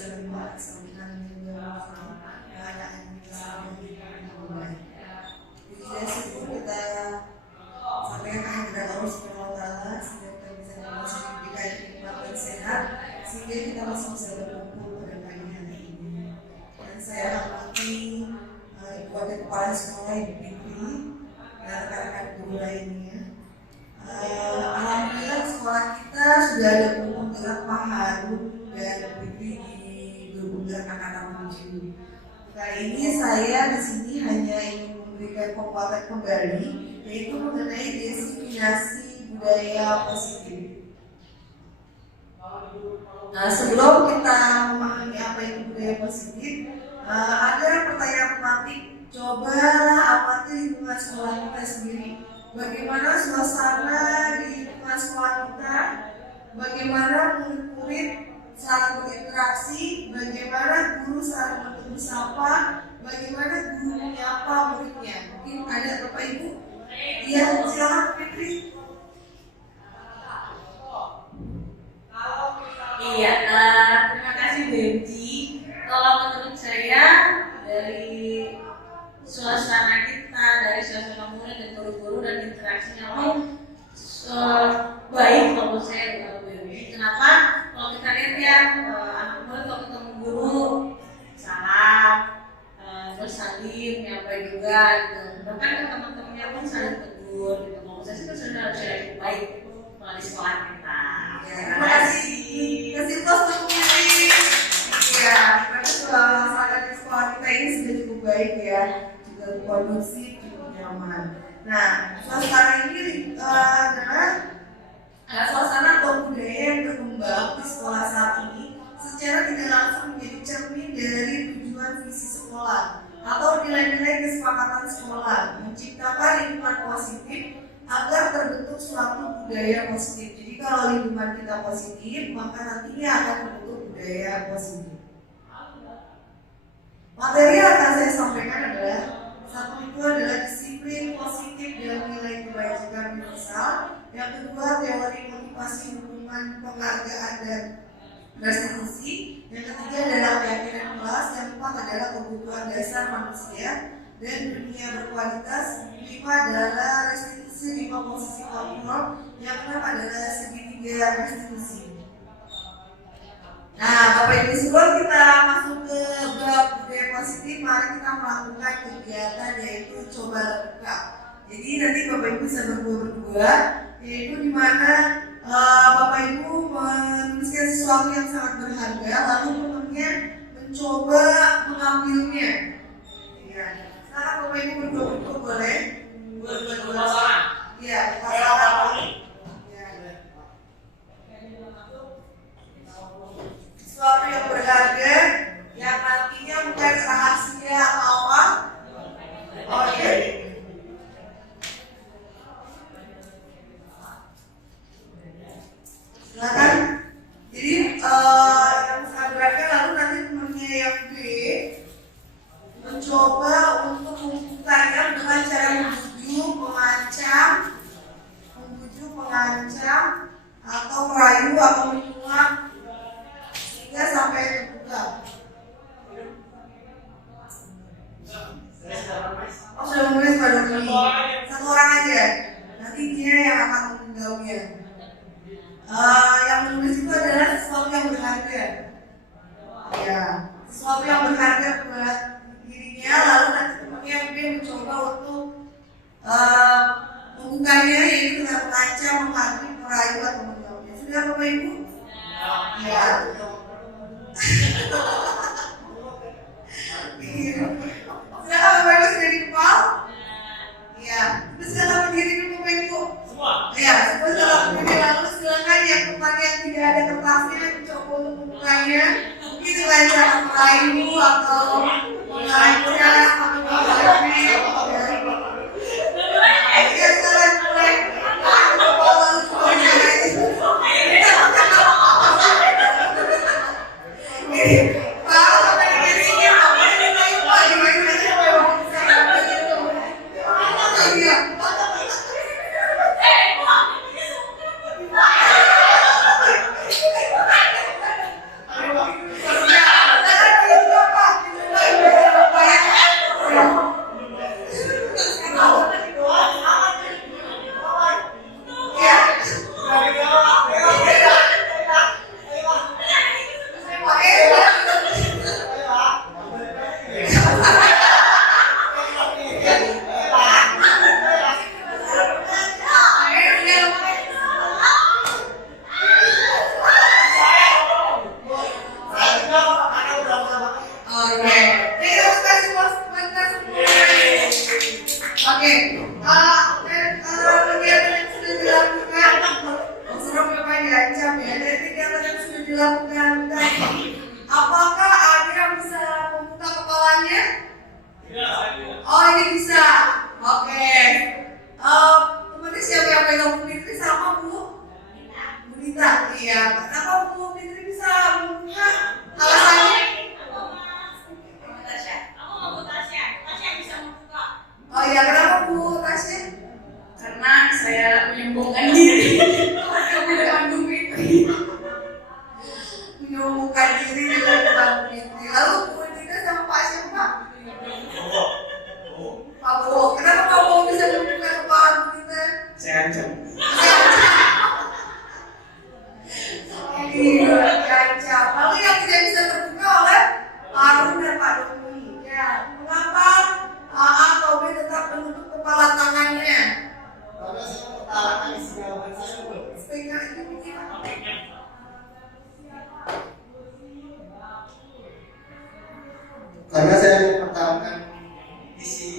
Pak sampaikan juga keadaan mulai. Jadi dari situ kita sampaikan kehadiran Allah Subhanahu Wa Taala sehingga kita bisa masuk diberikan nikmat dan sehat sehingga kita masih bisa berkumpul pada pagi hari ini. Dan saya hormati Ibu Wakil Kepala Sekolah Ibu Fitri dan rekan-rekan guru lainnya. Alhamdulillah sekolah kita sudah ada penggerak Pak Harun dan Fitri di bergerak Angkatan 7. Kali ini saya di sini hanya ingin memberikan penguatan kembali, yaitu mengenai desiminasi budaya positif. Nah, sebelum kita memahami apa itu budaya positif, ada pertanyaan tematik. Cobalah amati lingkungan sekolah kita sendiri. Bagaimana suasana di lingkungan sekolah kita? Bagaimana murid-murid saling berinteraksi? Bagaimana guru saling bertemu sapa? Bagaimana guru menyapa muridnya? Mungkin ada Bapak Ibu? Iya, silakan Fitri. Iya, terima kasih Benji. Kalau menurut saya dari suasana kita, dari suasana murid dan guru-guru dan interaksinya pun baik kalau saya dengan Benji. Kenapa? Kalau kita lihat ya, anak murid kalau ketemu guru salam, terus salim, nyapa juga gitu. Bahkan ke teman-temannya pun saling tegur gitu. Kalau saya sih itu sudah yang baik di sekolah kita. Terima kasih. Kasih tos untuk Fitri. Iya, karena suasana di sekolah kita ini sudah cukup baik ya, juga kondusif, cukup nyaman. Nah, suasana ini adalah suasana atau budaya yang berkembang di sekolah saat ini secara tidak langsung menjadi cermin dari tujuan visi sekolah atau nilai-nilai kesepakatan sekolah, menciptakan lingkungan positif agar terbentuk suatu budaya positif. Jadi kalau lingkungan kita positif, maka nantinya akan terbentuk budaya positif. Materi yang akan saya sampaikan adalah satu itu adalah disiplin positif dan nilai kebajikan universal. Yang kedua teori motivasi hubungan penghargaan dan restitusi. Yang ketiga adalah keyakinan kelas. Yang keempat adalah kebutuhan dasar manusia dan dunia berkualitas. Lima adalah restitusi 5 posisi kontrol. Yang keenam adalah segitiga restitusi. Nah, Bapak Ibu, sebelum kita masuk ke bab budaya positif, mari kita melakukan kegiatan yaitu coba buka. Jadi nanti Bapak Ibu bisa berdua, yaitu di mana Bapak Ibu menuliskan sesuatu yang sangat berharga, lalu temannya mencoba mengambilnya. Ya, sekarang Bapak Ibu berdua boleh, berdua. Iya, pasangan. Sesuatu yang berharga yang nantinya bukan rahasia atau apa. Oke. Silakan. Jadi yang sangat berharga, lalu nanti temannya yang B mencoba untuk membukanya dengan cara membujuk, mengancam, atau merayu atau menyuap hingga sampai terbuka. Oh, sudah menulis pada ini. Satu orang aja. Nanti dia yang akan menggaunya. Yang menulis itu adalah sesuatu yang berharga. Ya, sesuatu yang berharga buat dirinya. Lalu nanti temannya dia mencoba untuk membukanya, yaitu dengan mengancam, menghakim, merayu atau menggaunya. Sudah Bapak Ibu? Ya. Silakan Bapak Ibu sudah di kepal? Iya. Terus silakan berdiri dulu Bapak Ibu. Semua? Iya, semua silakan berdiri. Lalu silakan yang teman yang tidak ada kertasnya mencoba untuk membukanya. Mungkin dengan cara merayu atau mengancam atau menghakim. Iya, silakan mulai. Yeah. Oke, kita kasih bos kita semua. Oke, kegiatan yang sudah dilakukan, serem apa diancam ya? Dari kegiatan yang sudah dilakukan tadi, apakah ada yang bisa membuka kepalanya? Oh, ini bisa. Oke. Temannya siapa yang pegang Bu Fitri sama Bu? Bu Dita. Iya. Kenapa Bu Fitri bisa membuka? Alasannya? Oh iya, kenapa Bu Tasya? Karena saya menyombongkan diri. Bukan Bu Fitri. Menyombongkan diri dengan Bu Fitri. Lalu Bu Dita sama Pak siapa? Pak Bowo. Kenapa Pak Bowo bisa membuka kepala Bu Dita? Saya ancam. Iya, kancam. Lalu yang tidak bisa terbuka oleh Pak Arun dan Pak Doni. Ya, mengapa A atau B tetap menutup kepala tangannya? Karena saya mengutarakan isi jawaban saya belum. Speaker ini gimana? Karena saya mempertahankan isi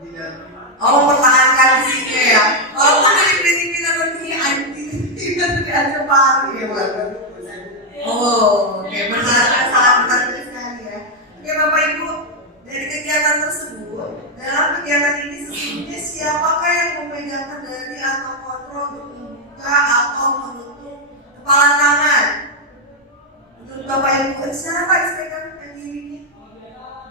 di dalam. Oh, mempertahankan isinya ya. Walaupun dari kritik kita berarti anti kita tidak ada baru ya, Pak. Oh, oke, sangat menarik sekali ya. Oke, Bapak Ibu, dari kegiatan tersebut, dalam kegiatan ini sesungguhnya siapakah yang memegang kendali atau kontrol untuk membuka atau menutup kepala tangan? Menurut Bapak Ibu, secara Pak Inspektur ini,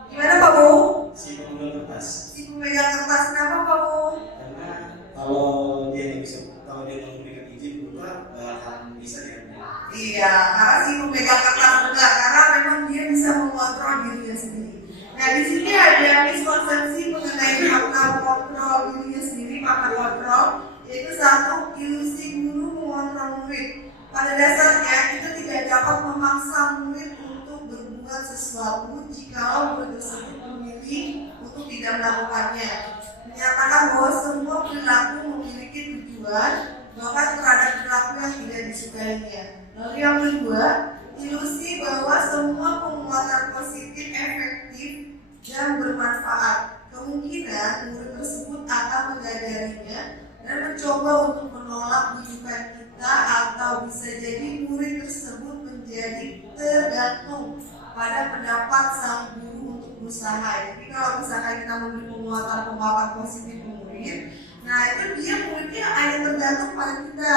gimana Pak Bu? Si pemegang kertas. Si pemegang kertas, kenapa Pak Bu? Karena kalau dia nggak bisa, kalau dia nggak memberikan izin buka, akan bisa diambil. Iya, karena si pemegang kertas benar, karena memang dia bisa mengontrol dirinya sendiri. Nah, di sini ada miskonsepsi mengenai fakta kontrol dirinya sendiri, fakta kontrol, yaitu satu, ilusi guru mengontrol murid. Pada dasarnya, kita tidak dapat memaksa murid untuk berbuat sesuatu jika murid tersebut memilih untuk tidak melakukannya. Menyatakan bahwa semua perilaku memiliki tujuan, bahkan terhadap perilaku yang tidak disukainya. Lalu yang kedua, ilusi bahwa semua penguatan positif efektif dan bermanfaat. Kemungkinan murid tersebut akan menyadarinya dan mencoba untuk menolak rujukan kita, atau bisa jadi murid tersebut menjadi tergantung pada pendapat sang guru untuk berusaha. Jadi kalau misalkan kita memberi penguatan positif ke murid, nah itu dia muridnya hanya tergantung pada kita.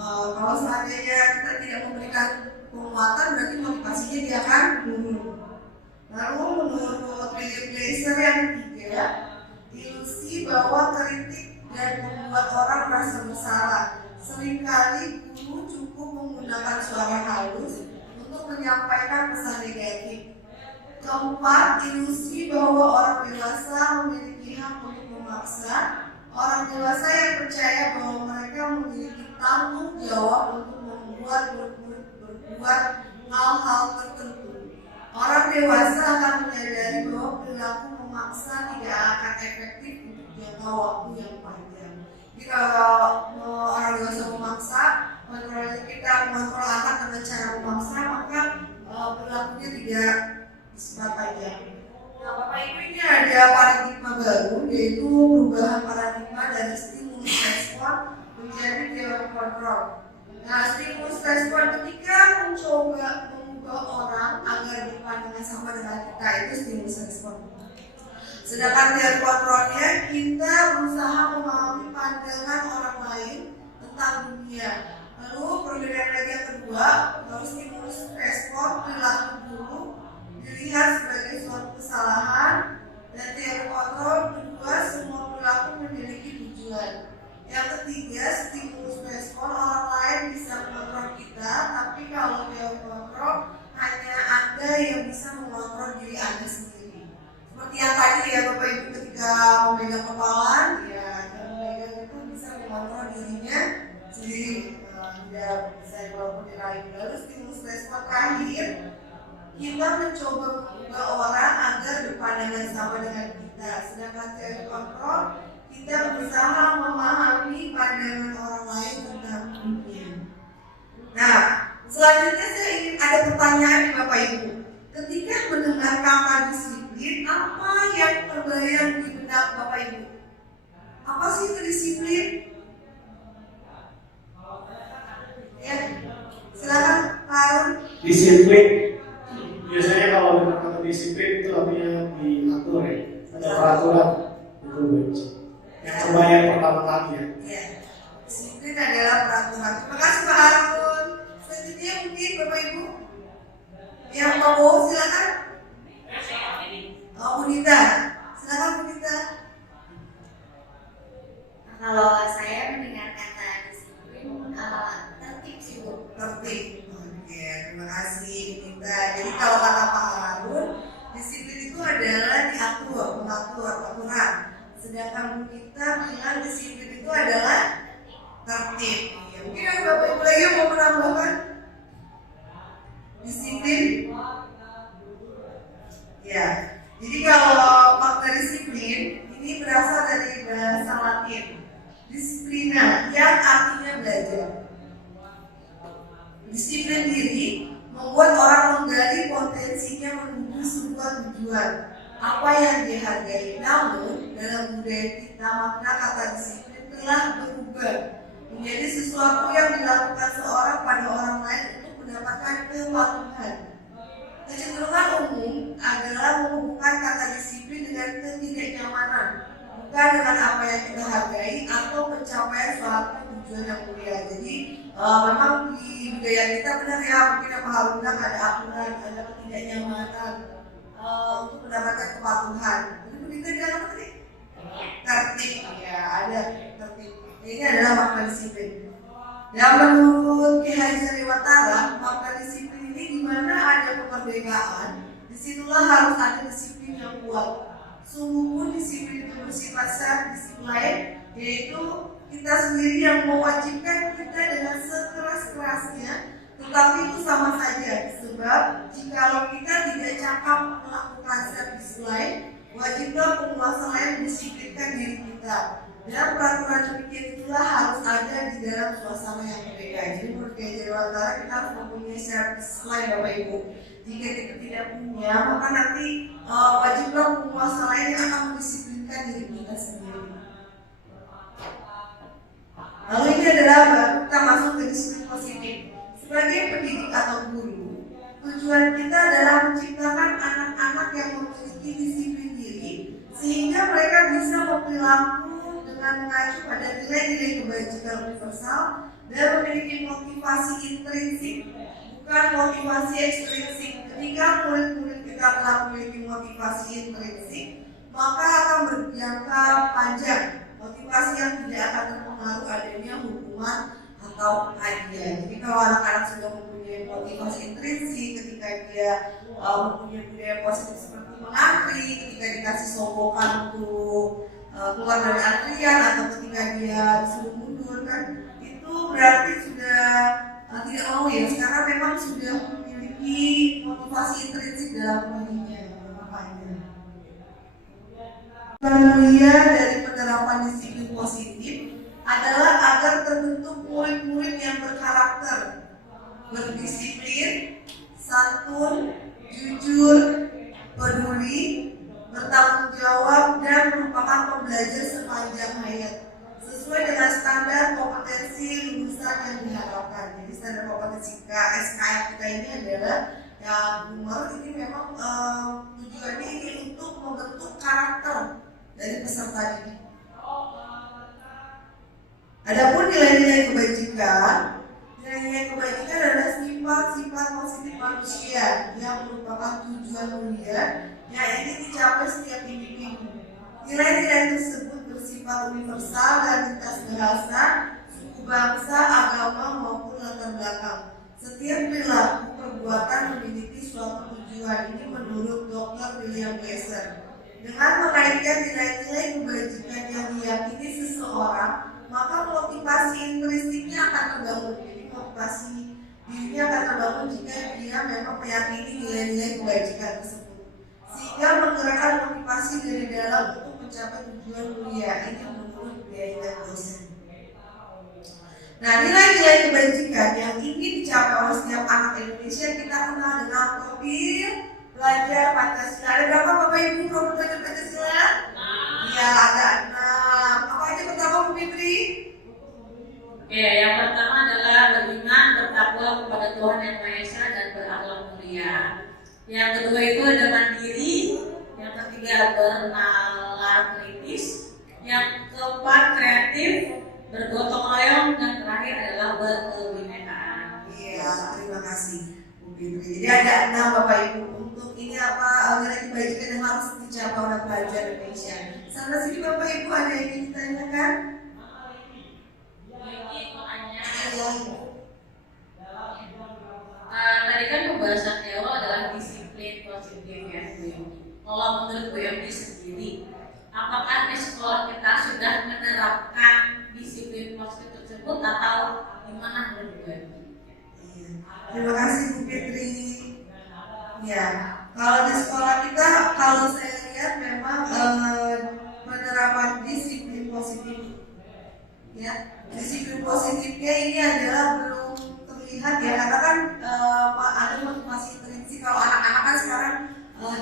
Kalau seandainya kita tidak memberikan penguatan, berarti motivasinya dia akan turun. Lalu menurut William Glasser yang ketiga, ilusi bahwa kritik dan membuat orang merasa bersalah. Seringkali guru cukup menggunakan suara halus untuk menyampaikan pesan negatif. Keempat, ilusi bahwa orang dewasa memiliki hak untuk memaksa. Orang dewasa yang percaya bahwa mereka memiliki tanggung jawab untuk membuat murid berbuat hal-hal tertentu. Orang dewasa akan menyadari bahwa perilaku memaksa tidak akan efektif untuk jangka waktu yang panjang. Jadi kalau orang dewasa memaksa, kita mengontrol anak dengan cara memaksa, maka perilakunya tidak bersifat panjang. Nah, Bapak Ibu, ini ada paradigma baru, yaitu perubahan paradigma dari stimulus respon menjadi teori kontrol. Nah, stimulus respon ketika mencoba mengubah orang agar dipandang sama dengan kita, itu stimulus respon. Sedangkan teori kontrolnya, kita berusaha memahami pandangan orang lain tentang dunia. Lalu perbedaan lagi yang kedua, kalau stimulus respon perilaku guru dilihat sebagai suatu kesalahan, dan teori kontrol kedua, semua perilaku memiliki tujuan. Yang ketiga, stimulus respon orang lain bisa mengontrol kita, tapi kalau teori kontrol hanya Anda yang bisa mengontrol diri Anda sendiri. Seperti yang tadi ya Bapak Ibu, ketika memegang kepala, ya yang memegang itu bisa mengontrol dirinya sendiri, tidak bisa walaupun diraih. Lalu stimulus respon terakhir, kita mencoba mengubah orang agar berpandangan sama dengan kita. Sedangkan teori kontrol, kita berusaha memahami pandangan orang lain tentang dunia. Nah, selanjutnya saya ingin ada pertanyaan nih Bapak Ibu. Ketika mendengar disiplin, apa yang terbayang di benak Bapak Ibu? Apa sih itu disiplin? Ya, silakan Pak Harun. Disiplin biasanya kalau dengan kata disiplin itu artinya diatur ya, ada peraturan itu baca. Yang terbayang pertama kali ya. Ya, disiplin adalah peraturan. Terima kasih Pak Harun. Selanjutnya mungkin Bapak Ibu yang mau silakan. Oh, Bunita, silakan Bunita. Kalau saya mendengar kata disiplin, tertib sih Bu. Tertib. Oke, terima kasih Bunita. Jadi kalau kata Pak Harun, disiplin itu adalah diatur, mengatur, aturan. Sedangkan Bunita bilang disiplin itu adalah tertib. Ya, mungkin ada Bapak Ibu lagi yang mau menambahkan disiplin? Ya, jadi kalau makna disiplin ini berasal dari bahasa Latin disiplina yang artinya belajar. Disiplin diri membuat orang menggali potensinya menuju sebuah tujuan apa yang dihargai. Namun dalam budaya kita makna kata disiplin telah berubah menjadi sesuatu yang dilakukan seorang pada orang lain untuk mendapatkan kepatuhan. Kecenderungan umum adalah menghubungkan kata disiplin dengan ketidaknyamanan, bukan dengan apa yang kita hargai atau pencapaian suatu tujuan yang mulia. Jadi memang di budaya kita benar ya, mungkin apa Harun bilang ada aturan, ada ketidaknyamanan untuk mendapatkan kepatuhan. Jadi begitu bilang apa tadi? Tertib, ya ada tertib. Ini adalah makna disiplin. Dan menurut Ki Hajar Dewantara, makna disiplin ini di mana ada kemerdekaan, disitulah harus ada disiplin yang kuat. Sungguh pun disiplin itu bersifat sehat, disiplin lain, yaitu kita sendiri yang mewajibkan kita dengan sekeras-kerasnya, tetapi itu sama saja. Sebab jikalau kita tidak cakap melakukan self lain, wajiblah penguasa lain mendisiplinkan diri kita. Dan peraturan demikian itulah harus ada di dalam suasana yang berbeda. Jadi menurut Ki Hajar Dewantara kita harus mempunyai service lain Bapak Ibu. Jika kita tidak punya, maka nanti wajiblah penguasa lain yang akan mendisiplinkan diri kita sendiri. Lalu ini adalah baru kita masuk ke disiplin positif. Sebagai pendidik atau guru, tujuan kita adalah menciptakan anak-anak yang memiliki disiplin diri sehingga mereka bisa berperilaku dengan mengacu pada nilai-nilai kebajikan universal dan memiliki motivasi intrinsik, bukan motivasi ekstrinsik. Ketika murid-murid kita telah memiliki motivasi intrinsik, maka akan berjangka panjang. Motivasi yang tidak akan terpengaruh adanya hukuman atau hadiah. Jadi kalau anak-anak sudah mempunyai motivasi intrinsik, ketika dia mempunyai budaya positif seperti mengantri, ketika dikasih sogokan untuk keluar dari antrian atau ketika dia disuruh mundur, kan itu berarti sudah tidak mau ya, karena memang sudah memiliki motivasi intrinsik dalam dirinya. Mulia dari penerapan disiplin positif adalah agar terbentuk murid-murid yang berkarakter, berdisiplin, santun, jujur, peduli, bertanggung jawab, dan merupakan pembelajar sepanjang hayat sesuai dengan standar kompetensi lulusan yang diharapkan. Jadi standar kompetensi SKF kita ini adalah yang umur ini memang tujuannya ini untuk membentuk karakter dari peserta didik. Adapun nilai-nilai kebajikan adalah sifat-sifat positif manusia yang merupakan tujuan mulia yang ingin dicapai setiap individu. Nilai-nilai tersebut bersifat universal dan lintas bahasa, suku bangsa, agama maupun latar belakang. Setiap perilaku perbuatan memiliki suatu tujuan. Ini menurut Dr. William Glasser. Dengan mengaitkan nilai-nilai kebajikan yang diyakini seseorang, maka motivasi intrinsiknya akan terbangun. Jadi motivasi dirinya akan terbangun jika dia memang meyakini nilai-nilai kebajikan tersebut, sehingga menggerakkan motivasi dari dalam untuk mencapai tujuan mulia. Ini menurut William Glasser. Nah, nilai-nilai kebajikan yang ingin dicapai oleh setiap anak Indonesia kita kenal dengan profil belajar Pancasila. Ada berapa Bapak Ibu produk belajar Pancasila? Iya, ada 6. Apa aja pertama Bu Fitri? Oke, yang pertama adalah beriman, bertakwa kepada Tuhan Yang Maha Esa dan berakhlak mulia. Yang kedua itu ada mandiri. Yang ketiga bernalar kritis. Yang keempat kreatif, bergotong royong, dan terakhir adalah berkebinekaan. Iya, terima kasih Bu Fitri. Jadi ada 6 Bapak Ibu. Untuk ini apa nilai kebajikan yang harus dicapai oleh pelajar Indonesia. Sana sini Bapak Ibu ada yang ingin ditanyakan? Tadi kan pembahasan awal adalah disiplin positif ya Bu Yogi. Kalau menurut Bu Yogi sendiri, apakah di sekolah kita sudah menerapkan disiplin positif tersebut atau gimana menurut Bu Yogi? Terima kasih Bu Fitri. Ya, kalau di sekolah kita, kalau saya lihat memang penerapan disiplin positif. Ya, disiplin positifnya ini adalah belum terlihat ya, karena kan ada motivasi intrinsik. Kalau anak-anak kan sekarang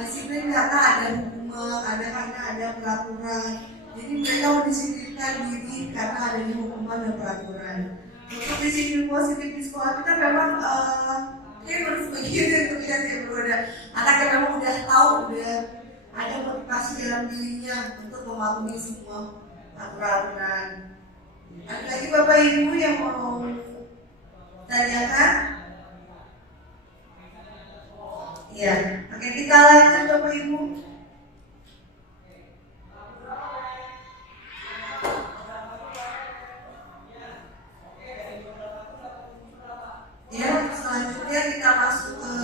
disiplin karena ada hukuman, ada karena ada peraturan. Jadi mereka mendisiplinkan diri karena adanya hukuman dan peraturan. Untuk disiplin positif di sekolah kita memang kayak harus begitu yang terlihat ya bro. Ada anak yang memang udah tahu, udah ada motivasi dalam dirinya untuk mematuhi semua aturan. Ada lagi Bapak Ibu yang mau tanyakan? Iya, oke kita lanjut Bapak Ibu. Ya, selanjutnya kita masuk ke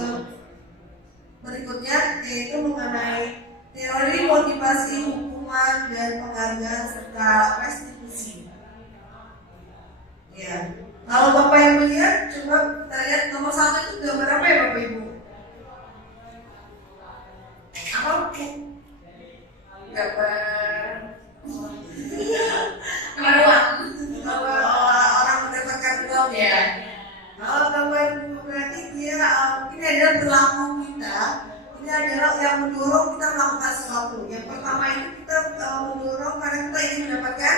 berikutnya, yaitu mengenai teori motivasi hukuman dan penghargaan serta restitusi. Ya, kalau Bapak yang melihat, coba kita lihat nomor 1 itu gambar apa ya Bapak Ibu? Apa Bu? Gambar orang mendapatkan uang ya. Kalau gambar itu berarti dia ini adalah perilaku kita. Ini adalah yang mendorong kita melakukan sesuatu. Yang pertama itu kita mendorong karena kita ingin mendapatkan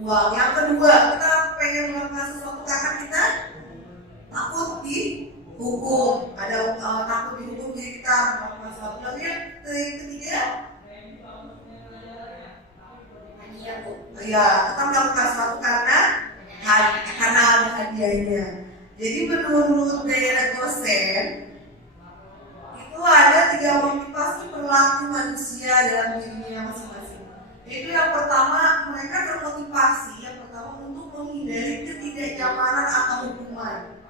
uang. Yang kedua kita pengen melakukan sesuatu karena kita takut dihukum. Ada takut dihukum jadi kita melakukan sesuatu. Lalu yang ketiga, ya kita melakukan sesuatu karena ada hadiahnya. Jadi menurut Derek Gosen itu ada 3 motivasi perilaku manusia dalam dirinya masing-masing. Itu yang pertama, mereka termotivasi yang pertama untuk menghindari ketidaknyamanan atau hukuman.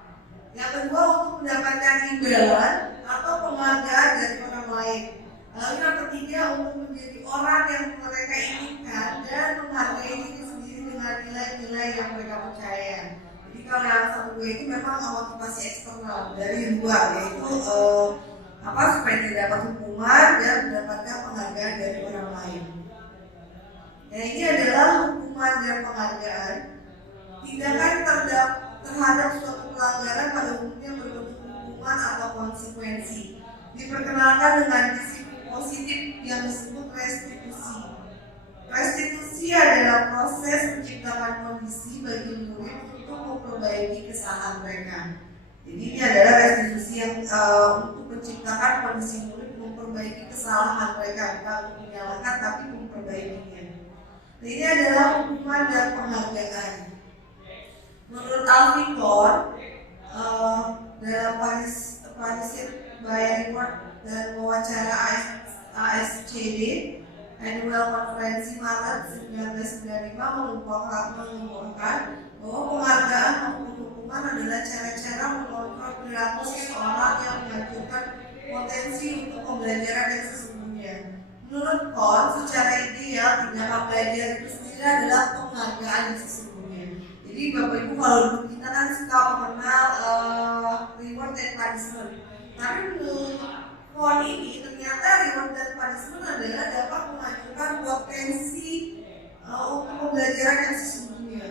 Yang kedua untuk mendapatkan imbalan atau penghargaan dari orang lain. Lalu yang ketiga untuk menjadi orang yang mereka inginkan dan menghargai diri sendiri dengan nilai-nilai yang mereka percaya. Jadi kalau yang satu itu memang motivasi eksternal dari luar, yaitu supaya tidak dapat hukuman dan mendapatkan penghargaan dari orang lain. Nah ini adalah hukuman dan penghargaan. Tindakan terhadap suatu pelanggaran pada umumnya berbentuk hukuman atau konsekuensi. Diperkenalkan dengan disiplin positif yang disebut restitusi. Restitusi adalah proses menciptakan kondisi bagi murid untuk memperbaiki kesalahan mereka. Jadi ini adalah restitusi yang untuk menciptakan kondisi murid memperbaiki kesalahan mereka, bukan untuk menyalahkan tapi memperbaikinya. Nah, ini adalah hukuman dan penghargaan. Menurut Alvicor, dalam Partnership by Report dan wawancara ASCD Annual Conference Maret 1995 mengemukakan bahwa penghargaan maupun hukuman adalah cara-cara mengontrol perilaku seseorang yang menghancurkan potensi untuk pembelajaran yang sesungguhnya. Menurut Kohn, secara ideal tindakan belajar itu sendiri adalah penghargaan yang sesungguhnya. Jadi Bapak Ibu kalau dulu kita kan suka mengenal reward and punishment. Tapi menurut Kohn ini ternyata reward dan punishment adalah dapat menghancurkan potensi untuk pembelajaran yang sesungguhnya.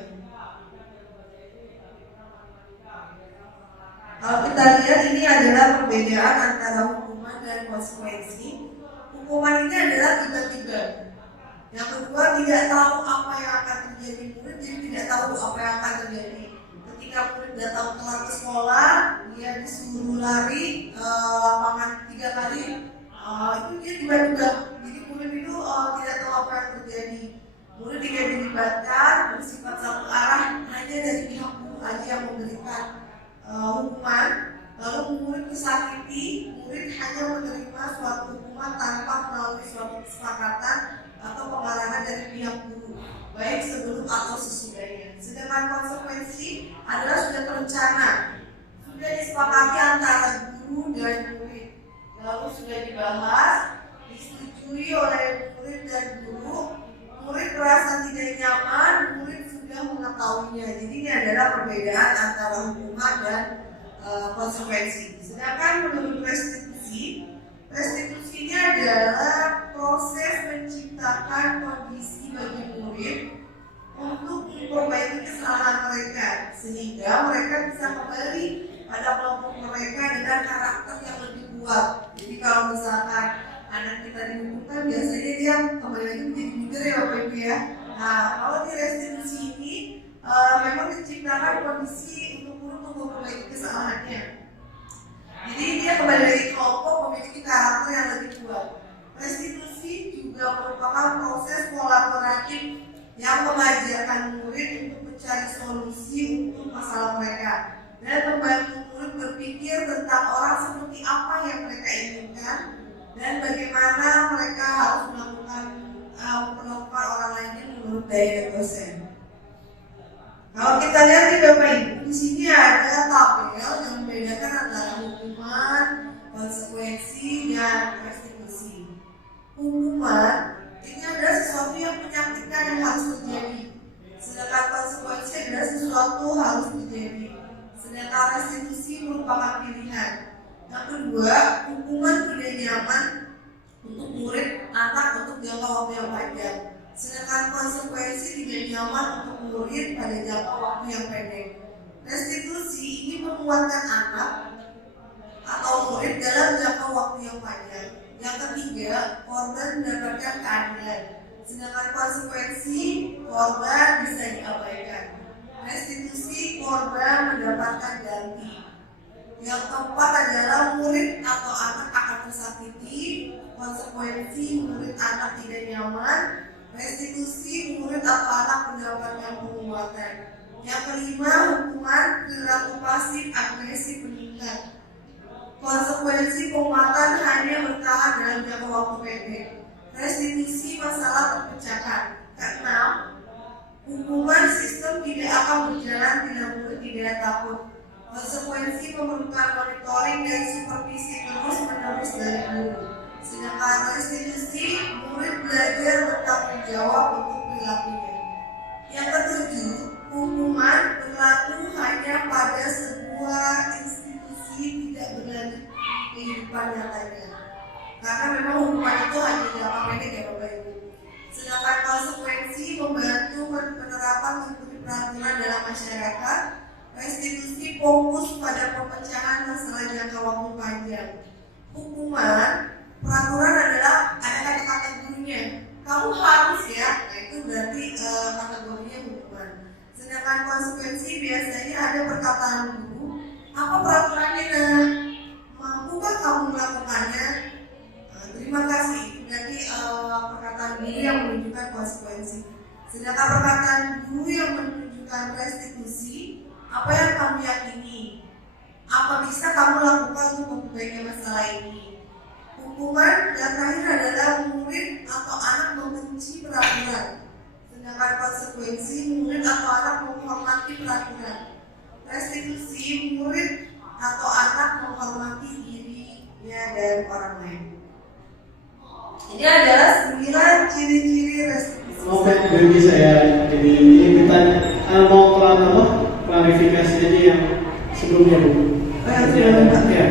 Kalau kita lihat ini adalah perbedaan antara hukuman dan konsekuensi. hukuman ini adalah tiba-tiba. Yang kedua, tidak tahu apa yang akan terjadi. Murid jadi tidak tahu apa yang akan terjadi. Ketika murid datang telat ke sekolah, dia disuruh lari lapangan 3 kali. Itu dia tiba-tiba. Jadi murid itu tidak tahu apa yang terjadi. Murid tidak dilibatkan, bersifat satu arah, hanya dari pihak guru aja yang memberikan hukuman. Lalu murid disakiti, murid hanya menerima suatu hukuman tanpa melalui suatu kesepakatan atau pengarahan dari pihak guru, baik sebelum atau sesudahnya. Sedangkan konsekuensi adalah sudah terencana, sudah disepakati antara guru dan murid, lalu sudah dibahas, disetujui oleh murid dan guru. Murid merasa tidak nyaman, murid sudah mengetahuinya. Jadi ini adalah perbedaan antara hukuman dan konsekuensi. Sedangkan menurut restitusi, restitusinya adalah proses menciptakan kondisi bagi murid untuk memperbaiki kesalahan mereka, sehingga mereka bisa kembali pada kelompok mereka dengan karakter yang lebih kuat. Jadi kalau misalkan anak kita dihukumkan, biasanya dia kembali lagi menjadi leader ya Bapak Ibu ya. Nah, kalau di restitusi ini memang diciptakan kondisi untuk guru untuk memperbaiki kesalahannya. Jadi dia kembali lagi kelompok memiliki karakter yang lebih kuat. Restitusi juga merupakan proses kolaboratif yang mengajarkan murid untuk mencari solusi untuk masalah mereka dan membantu murid berpikir tentang orang seperti apa yang mereka inginkan dan bagaimana mereka harus memperlakukan orang lainnya menurut daya dosen. Kalau kita lihat di Bapak Ibu, di sini ada tabel yang membedakan antara hukuman, konsekuensi, dan restitusi. Hukuman ini adalah sesuatu yang menyakitkan yang harus terjadi, sedangkan konsekuensi adalah sesuatu harus terjadi. Sedangkan restitusi merupakan pilihan. Yang kedua, hukuman tidak nyaman untuk murid, anak untuk jangka waktu yang panjang. Sedangkan konsekuensi tidak nyaman untuk murid pada jangka waktu yang pendek. Restitusi ini menguatkan anak atau murid dalam jangka waktu yang panjang. Yang ketiga, korban mendapatkan keadilan. Sedangkan konsekuensi, korban bisa diabaikan. Restitusi, korban mendapatkan ganti. Yang keempat adalah murid atau anak akan tersakiti. Konsekuensi, murid anak tidak nyaman. Restitusi, murid atau anak mendapatkan penguatan. Yang kelima, hukuman perilaku pasif agresif meningkat. Konsekuensi, penguatan hanya bertahan dalam jangka waktu pendek. Restitusi, masalah terpecahkan. Keenam, hukuman sistem tidak akan berjalan bila murid tidak takut. Konsekuensi memerlukan monitoring dan supervisi terus-menerus dari guru. Sedangkan restitusi, murid belajar bertanggung jawab untuk perilakunya. Yang ketujuh, hukuman berlaku hanya pada sebuah institusi, tidak berlanjut kehidupan nyatanya. Karena memang hukuman itu hanya jangka pendek ya Bapak Ibu. Sedangkan konsekuensi membantu penerapan peraturan dalam masyarakat. Restitusi fokus pada pemecahan masalah jangka waktu panjang. Hukuman, peraturan adalah ada kata-kata gurunya. Kamu harus ya, nah itu berarti kategorinya hukuman. Sedangkan konsekuensi biasanya ada perkataan guru. Apa peraturannya? Nah, mampukah kamu melakukannya? Terima kasih. Berarti perkataan guru yang menunjukkan konsekuensi. Sedangkan perkataan guru yang menunjukkan restitusi, apa yang kamu yakini? Apa bisa kamu lakukan untuk memperbaiki masalah ini? Hukuman yang terakhir adalah murid atau anak membenci peraturan. Sedangkan konsekuensi, murid atau anak menghormati peraturan. Restitusi, murid atau anak menghormati dirinya dan orang lain. Ini adalah 9 ciri-ciri restitusi. Oke, bagi saya jadi ini kita mau klarifikasi aja yang sebelumnya Bu. Ya.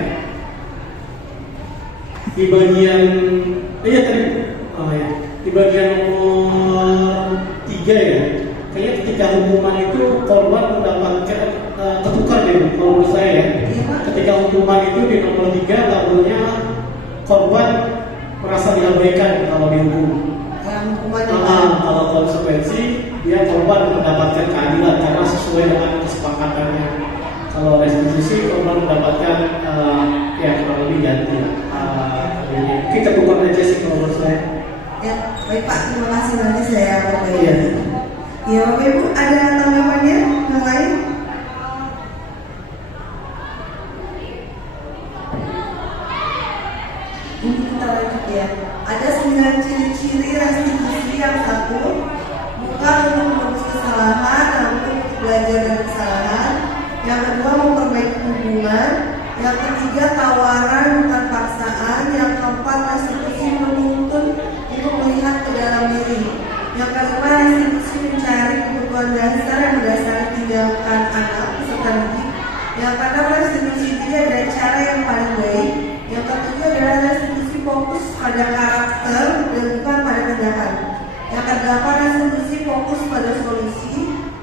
Di bagian di bagian nomor 3 ya. Kayaknya ketika hukuman itu korban mendapatkan ketukar deh kalau menurut saya ya. Ketika hukuman itu di nomor 3 tabelnya korban merasa diabaikan kalau dihukum. Yang hukumannya Kalau konsekuensi dia korban mendapatkan keadilan karena sesuai dengan kesepakatannya. Kalau restitusi korban mendapatkan ya kurang lebih ganti. Mungkin ketukar aja sih kalau menurut saya. ya, baik Pak, terima kasih, nanti saya perbaiki. Iya. Ya Bapak Ibu, ada tanggapannya yang lain? Ini kita lanjut ya. Ada 9 ciri-ciri restitusi. Yang satu, bukan untuk menebus kesalahan, namun untuk belajar dari kesalahan. Yang kedua, memperbaiki hubungan. Yang ketiga, tawaran bukan paksaan. Yang keempat, restitusi menuntun untuk melihat ke dalam diri. Yang kelima, restitusi mencari kebutuhan dasar yang berdasarkan tindakan anak peserta didik. Yang keenam, restitusi tidak ada cara yang paling baik. Yang ketujuh adalah restitusi fokus pada karakter dan bukan pada tindakan. Yang kedelapan, restitusi fokus pada solusi.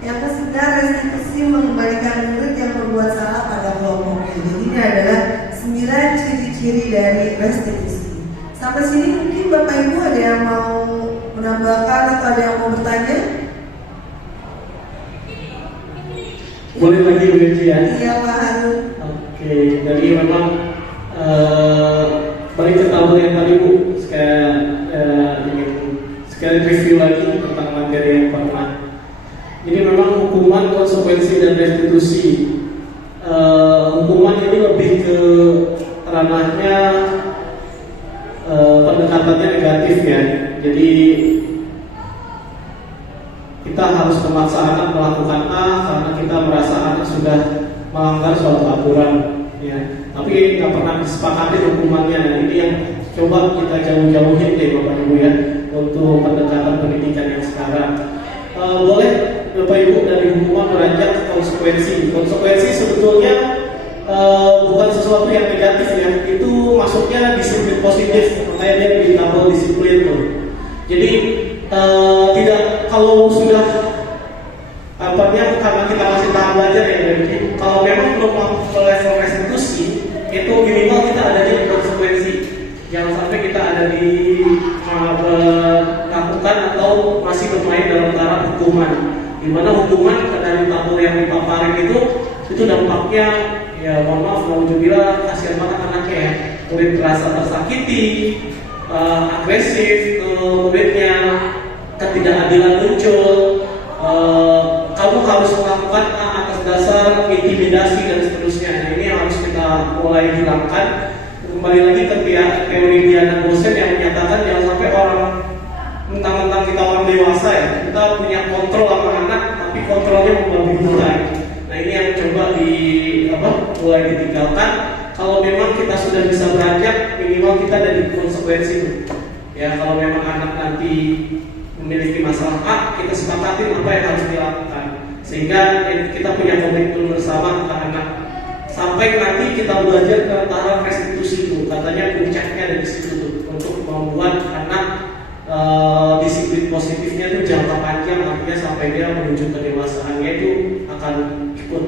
Yang kesembilan, restitusi mengembalikan murid yang berbuat salah pada kelompoknya. Jadi ini adalah 9 ciri-ciri dari restitusi. Sampai sini mungkin Bapak Ibu ada yang mau menambahkan atau ada yang mau bertanya? Boleh lagi Bu Eci ya? Iya Pak Harun. Oke, jadi memang balik ke tabel yang tadi Bu, sekali review lagi tentang materi yang pernah. Ini memang hukuman, konsekuensi dan restitusi. Hukuman ini lebih ke ranahnya pendekatannya negatif ya. Jadi kita harus memaksa anak melakukan A karena kita merasa anak sudah melanggar suatu aturan ya. Tapi nggak pernah disepakati hukumannya. Dan ini yang coba kita jauh-jauhin deh Bapak Ibu ya, untuk pendekatan pendidikan yang sekarang. Boleh Bapak Ibu dari hukuman beranjak ke konsekuensi. Konsekuensi sebetulnya bukan sesuatu yang negatif ya. Itu masuknya disiplin positif, makanya dia di tabel disiplin tuh. Jadi tidak, kalau sudah karena kita masih tahap belajar ya, jadi kalau memang belum ke level restitusi, itu minimal kita ada di konsekuensi. Jangan sampai kita ada di melakukan atau masih bermain dalam taraf hukuman, di mana hukuman dari tabel yang dipaparin itu dampaknya ya mohon maaf, nauzubillah, kasihan banget anaknya ya, murid terasa tersakiti, agresif ke muridnya, ketidakadilan muncul, kamu harus melakukan atas dasar intimidasi dan seterusnya. Nah, ini yang harus kita mulai hilangkan. Kembali lagi ke teori Diana Gosen yang menyatakan jangan sampai orang mentang-mentang kita orang dewasa ya, kita punya kontrol sama anak tapi kontrolnya membabi buta. Nah, ini yang coba mulai ditinggalkan. Kalau memang kita sudah bisa beranjak, minimal kita ada di konsekuensi itu. Ya, kalau memang anak nanti memiliki masalah A, kita sepakatin apa yang harus dilakukan, sehingga kita punya komitmen bersama ke anak. Sampai nanti kita belajar ke taraf restitusi itu, katanya puncaknya ada di situ tuh, untuk membuat anak disiplin positifnya itu jangka panjang, artinya sampai dia menuju kedewasaannya itu akan ikut.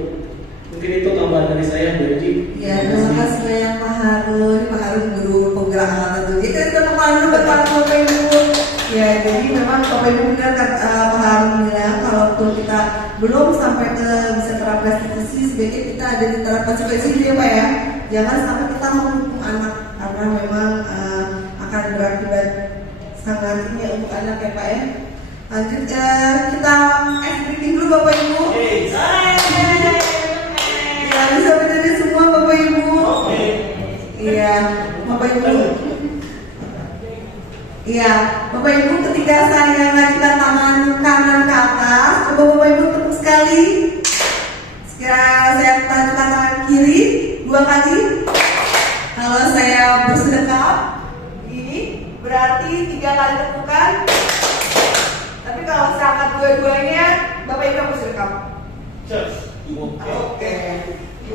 Mungkin itu tambahan dari saya, Bu Eci. Ya, terima kasih banyak Pak Harun. Pak Harun guru penggerak tentu. Jadi kita kemarin bertemu Bapak Ibu. Ya, jadi memang Bapak Ibu benar kata Pak Harun bilang, kalaupun kita belum sampai ke bisa taraf restitusi, sebaiknya kita ada di taraf konsekuensi ya Pak ya. Jangan sampai kita menghukum anak karena memang akan berakibat sangat ini ya untuk anak ya Pak ya. Lanjut kita breaking dulu Bapak Ibu. Ya, bisa berdiri semua Bapak Ibu. Iya, Bapak Ibu. Iya, Bapak Ibu, ketika saya ngajak tangan kanan ke atas, coba Bapak Ibu tepuk sekali. Sekira saya tancapkan tangan kiri 2 kali. Kalau saya bersedekap, ini berarti 3 kali tepukan. Tapi kalau saya angkat dua-duanya, Bapak Ibu bersedekap.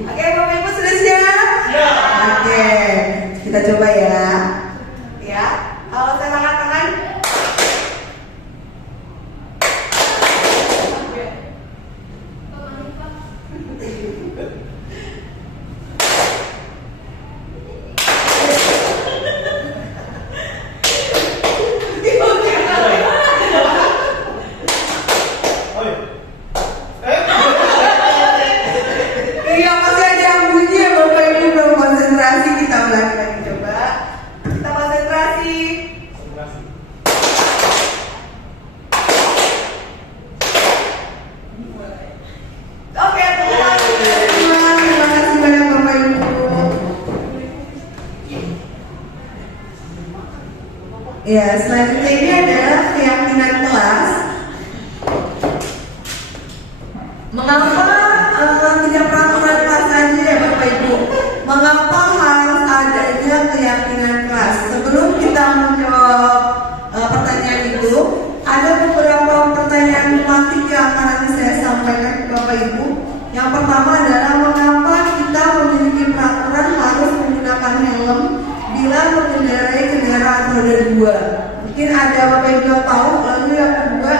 Oke, Bapak Ibu sudah siap? Siap. Oke, kita coba ya. Ya, kalau saya angkat tangan. Ya, selanjutnya ini adalah keyakinan kelas. Mengapa tidak peraturan kelas saja ya Bapak Ibu? Mengapa harus adanya keyakinan kelas? Sebelum kita menjawab pertanyaan itu, ada beberapa pertanyaan tematik yang akan nanti saya sampaikan ke Bapak Ibu. Yang pertama adalah mengapa kita memiliki peraturan harus menggunakan helm bila mengendarai kendaraan roda 2. Mungkin ada Bapak Ibu yang tahu. Lalu yang kedua,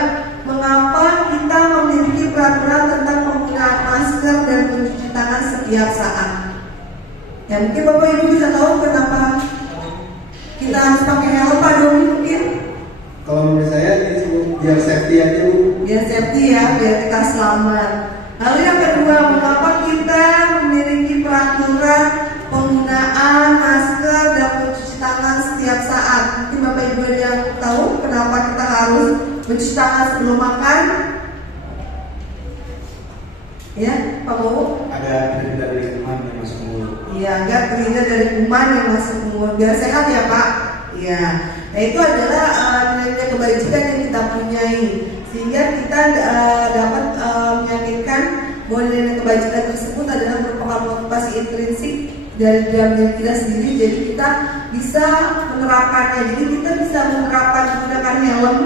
mengapa kita memiliki peraturan tentang penggunaan masker dan mencuci tangan setiap saat. Ya mungkin Bapak Ibu bisa tahu kenapa kita harus pakai helm, Pak Doni mungkin? Kalau menurut saya itu biar safety aja Bu. Biar safety ya, biar kita selamat. Lalu yang kedua, mengapa kita memiliki peraturan penggunaan masker dan mencuci tangan setiap saat? Mungkin Bapak Ibu ada yang tahu kenapa kita harus mencuci tangan sebelum makan? Ya, Pak Bowo? Ada berita dari kuman yang masuk mulut. Iya, agar terhindar dari kuman yang masuk ke mulut. Biar sehat ya Pak. Iya. Nah itu adalah nilai kebajikan yang kita punyai, sehingga kita dapat meyakinkan bahwa nilai kebajikan tersebut adalah merupakan motivasi intrinsik dari dalam diri kita sendiri. Jadi kita bisa menerapkannya. Jadi kita bisa menerapkan menggunakan helm,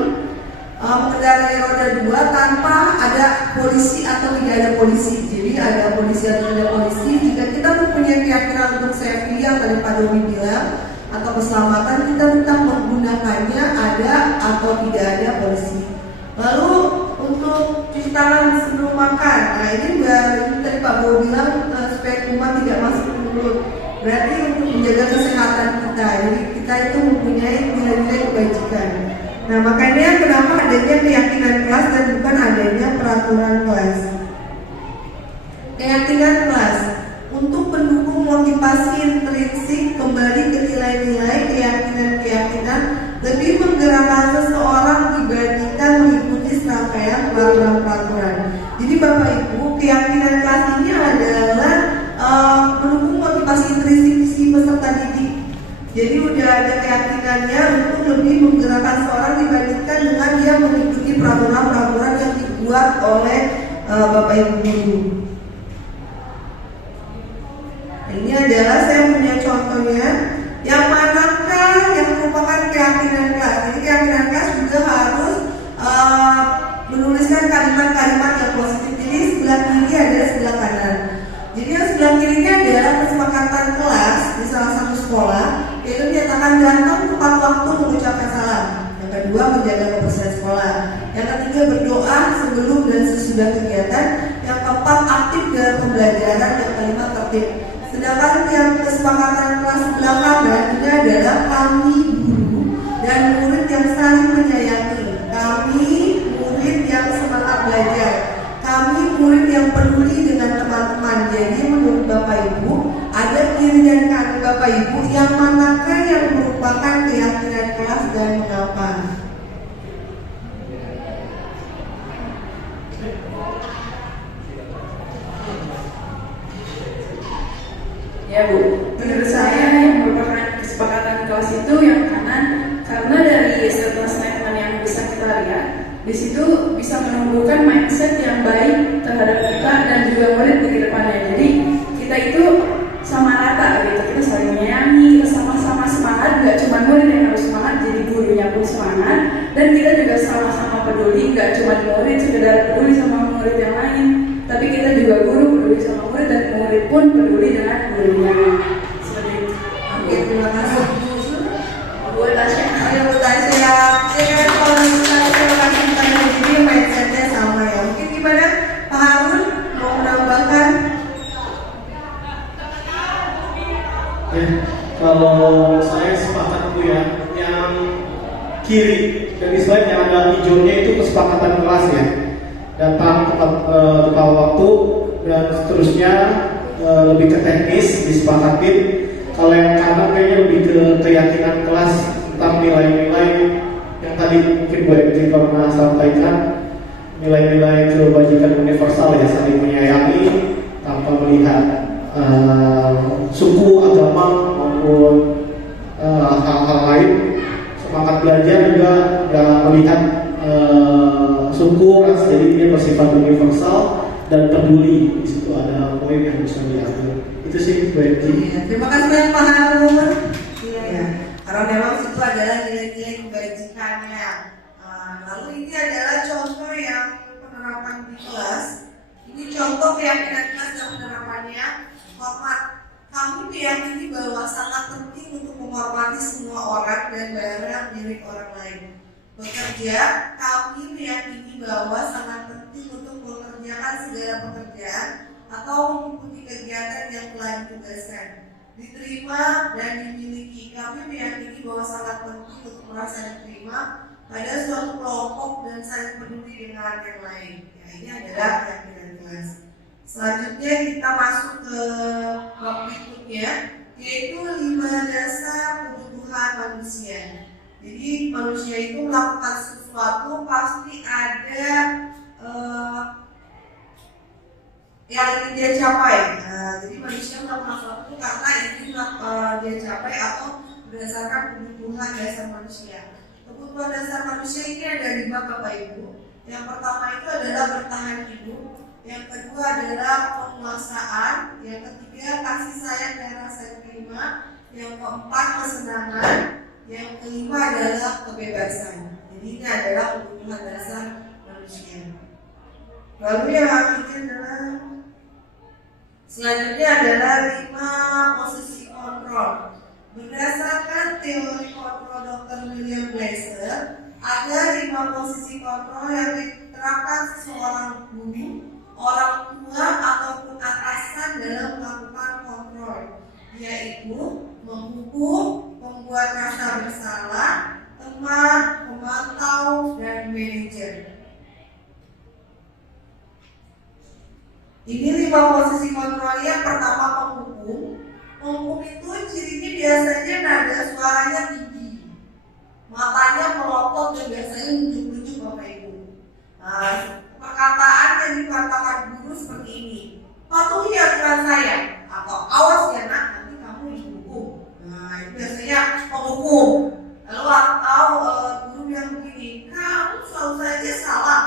mengendarai roda 2 tanpa ada polisi atau tidak ada polisi. Jadi ada polisi atau tidak ada polisi. Jika kita mempunyai keyakinan untuk safety yang tadi Pak Doni bilang atau keselamatan, kita tetap menggunakannya ada atau tidak ada polisi. Lalu untuk cuci tangan sebelum makan, nah ini tadi Pak Bowo bilang supaya kuman tidak masuk ke mulut. Berarti untuk menjaga kesehatan kita, jadi kita itu mempunyai nilai-nilai kebajikan. Nah makanya kenapa adanya keyakinan kelas dan bukan adanya peraturan kelas. Keyakinan kelas untuk pendukung motivasi intrinsik kembali ke nilai-nilai keyakinan-keyakinan lebih menggerakkan seseorang dibandingkan mengikuti serangkaian peraturan-peraturan. Jadi Bapak Ibu, keyakinan kelas ini adalah mendukung motivasi intrinsik si peserta didik. Jadi udah ada keyakinannya untuk lebih menggerakkan seorang dibandingkan dengan dia mengikuti peraturan-peraturan yang dibuat oleh Bapak Ibu guru. Ini adalah saya punya contohnya. Yang manakah yang merupakan keyakinan kelas? Jadi keyakinan kelas juga harus menuliskan kalimat-kalimat yang positif. Jadi sebelah kiri ada sebelah kanan. Jadi yang sebelah kirinya adalah kesepakatan kelas di salah satu sekolah, yaitu menyatakan datang tepat waktu mengucapkan salam. Yang kedua menjaga kebersihan sekolah. Yang ketiga berdoa sebelum dan sesudah kegiatan. Yang keempat aktif dalam pembelajaran. Yang kelima tertib. Sedangkan yang kesepakatan kelas sebelah kanan ini adalah kami guru dan murid yang saling menyayangi. Kami murid yang semangat belajar. Kami murid yang peduli dengan teman-teman. Jadi menurut Bapak Ibu, ada kiri dan kanan Bapak Ibu, yang manakah yang merupakan keyakinan kelas dan mengapa? Ya Bu, menurut saya yang merupakan kesepakatan kelas itu yang kanan, karena dari statement yang bisa kita lihat, di situ bisa menumbuhkan mindset yang baik terhadap kita dan juga murid di kedepannya. Jadi kita itu sama rata gitu, kita saling menyayangi, kita sama-sama semangat, nggak cuma murid yang harus semangat, jadi gurunya pun semangat, dan kita juga sama-sama peduli, nggak cuma murid sekedar peduli sama murid yang lain, tapi kita juga guru peduli sama murid dan murid pun peduli dengan gurunya. Seperti itu. Oke, terima kasih. Bu Tasya. Ayo Bu Tasya. Kalau misalnya terima kasih tanya jadi mindsetnya sama ya. Mungkin gimana Pak Harun mau menambahkan? Ya, kalau saya sepakat Bu ya, yang kiri dan di slide yang ada hijaunya itu kesepakatan kelas ya. Datang tepat waktu dan seterusnya lebih ke teknis disepakatin. Kalau yang kanan kayaknya lebih ke keyakinan kelas tentang nilai-nilai yang tadi mungkin Bu Edi pernah sampaikan, nilai-nilai kebajikan universal ya, saling menyayangi tanpa melihat suku, agama maupun hal-hal lain, semangat belajar melihat suku, ras, jadi dia bersifat universal dan peduli. Di situ ada poin yang bisa diambil. Itu sih Bu Eti. Iya, terima kasih banyak Pak Harun. Iya ya, karena memang itu adalah nilai-nilai kebajikannya. Lalu ini adalah contoh yang penerapan di kelas. Ini contoh keyakinan kelas dan penerapannya. Hormat. Kami meyakini bahwa sangat penting untuk menghormati semua orang dan barang milik orang lain. Bekerja, kami meyakini bahwa sangat penting untuk mengerjakan segala pekerjaan atau mengikuti kegiatan yang telah ditugaskan. Diterima dan dimiliki, kami meyakini bahwa sangat penting untuk merasa diterima pada suatu kelompok dan saling peduli dengan yang lain. Ya, ini adalah keyakinan kelas. Selanjutnya kita masuk ke bab berikutnya, yaitu 5 dasar kebutuhan manusia. Jadi manusia itu melakukan sesuatu pasti ada yang ingin dia capai. Jadi manusia melakukan sesuatu karena ingin dia capai atau berdasarkan kebutuhan dasar manusia. Kebutuhan dasar manusia ini ada 5 Bapak Ibu. Yang pertama itu adalah bertahan hidup. Yang kedua adalah penguasaan. Yang ketiga kasih sayang dan rasa diterima. Yang keempat kesenangan. Yang kelima adalah kebebasan. Jadi ini adalah kebutuhan dasar manusia. Lalu yang akhirnya adalah selanjutnya adalah 5 posisi kontrol. Berdasarkan teori kontrol Dr. William Glasser, ada 5 posisi kontrol yang diterapkan seorang guru, orang tua ataupun atasan dalam melakukan kontrol, yaitu menghukum, membuat rasa bersalah, teman, memantau, dan manajer. Ini 5 posisi kontrol. Yang pertama menghukum. Menghukum itu cirinya biasanya nada suaranya tinggi, matanya melotot dan biasanya nunjuk-nunjuk Bapak Ibu. Perkataan yang dikatakan guru seperti ini, patuhi aturan saya, atau awas ya nak, nanti kamu dihukum. Itu biasanya penghukum. Lalu atau guru yang begini, kamu selalu saja salah.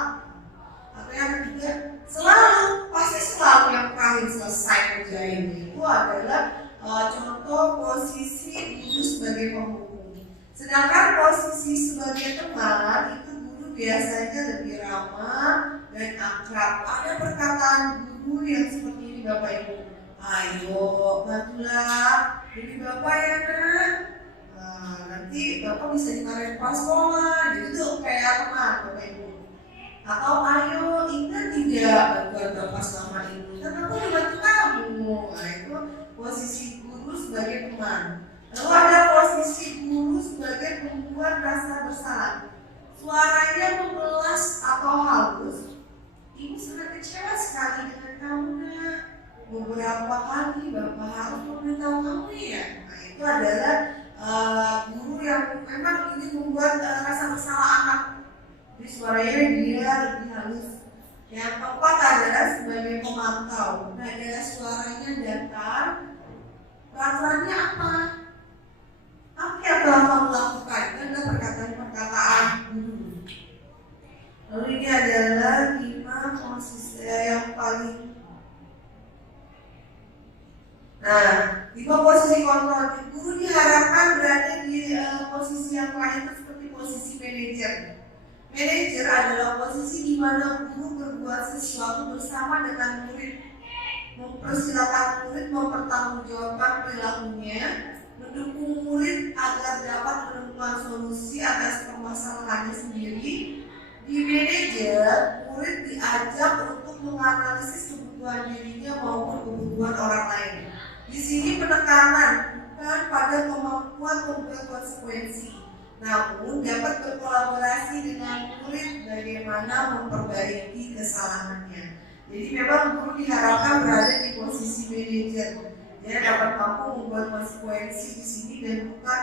Atau yang ketiga, selalu, pasti selalu yang terakhir selesai kerjain. Itu adalah contoh posisi guru sebagai penghukum. Sedangkan posisi sebagai teman itu guru biasanya lebih ramah dan akrab. Ada perkataan guru yang seperti ini Bapak Ibu. Ayo bantulah jadi Bapak ya nak. Nanti Bapak bisa dimarahin pas sekolah. Jadi itu kayak teman Bapak Ibu. Atau ayo ingat tidak bantuan Bapak selama ini. Kan aku udah bantu kamu. Itu posisi guru sebagai teman. Lalu ada posisi guru sebagai pembuat rasa bersalah. Suaranya memelas atau halus. Ibu sangat kecewa sekali dengan kamu nak. Beberapa kali Bapak harus memberitahu kamu ya. Itu adalah guru yang memang ingin membuat rasa bersalah anak. Jadi suaranya dia lebih halus. Yang keempat adalah sebagai pemantau. Nada suaranya datar. Peraturannya apa? Apa yang telah kamu lakukan? Itu adalah perkataan-perkataan guru. Lalu ini adalah 5 posisi yang paling. Nah, 5 posisi kontrol. Guru diharapkan berada di posisi yang lain seperti posisi manajer. Manajer adalah posisi di mana guru berbuat sesuatu bersama dengan murid, mempersilakan murid mempertanggungjawabkan perilakunya, mendukung murid agar dapat menemukan solusi atas permasalahannya sendiri. Di manajer, murid diajak untuk menganalisis kebutuhan dirinya maupun kebutuhan orang lain. Di sini penekanan bukan pada kemampuan membuat konsekuensi, namun dapat berkolaborasi dengan murid bagaimana memperbaiki kesalahannya. Jadi memang guru diharapkan berada di posisi manajer, dia dapat mampu membuat konsekuensi di sini dan bukan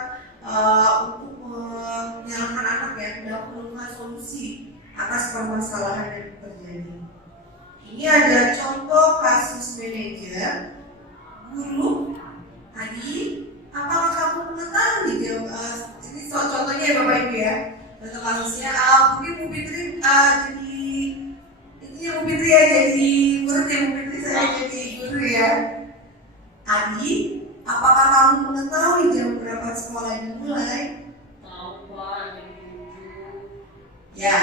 untuk menyalahkan anak ya, tidak menemukan solusi atas permasalahan yang terjadi. Ini ada contoh kasus manajer. Guru, tadi apakah kamu mengetahui ini contohnya ya Bapak Ibu ya. Contoh kasusnya memulai? Tahu Pak, jam 7. Ya,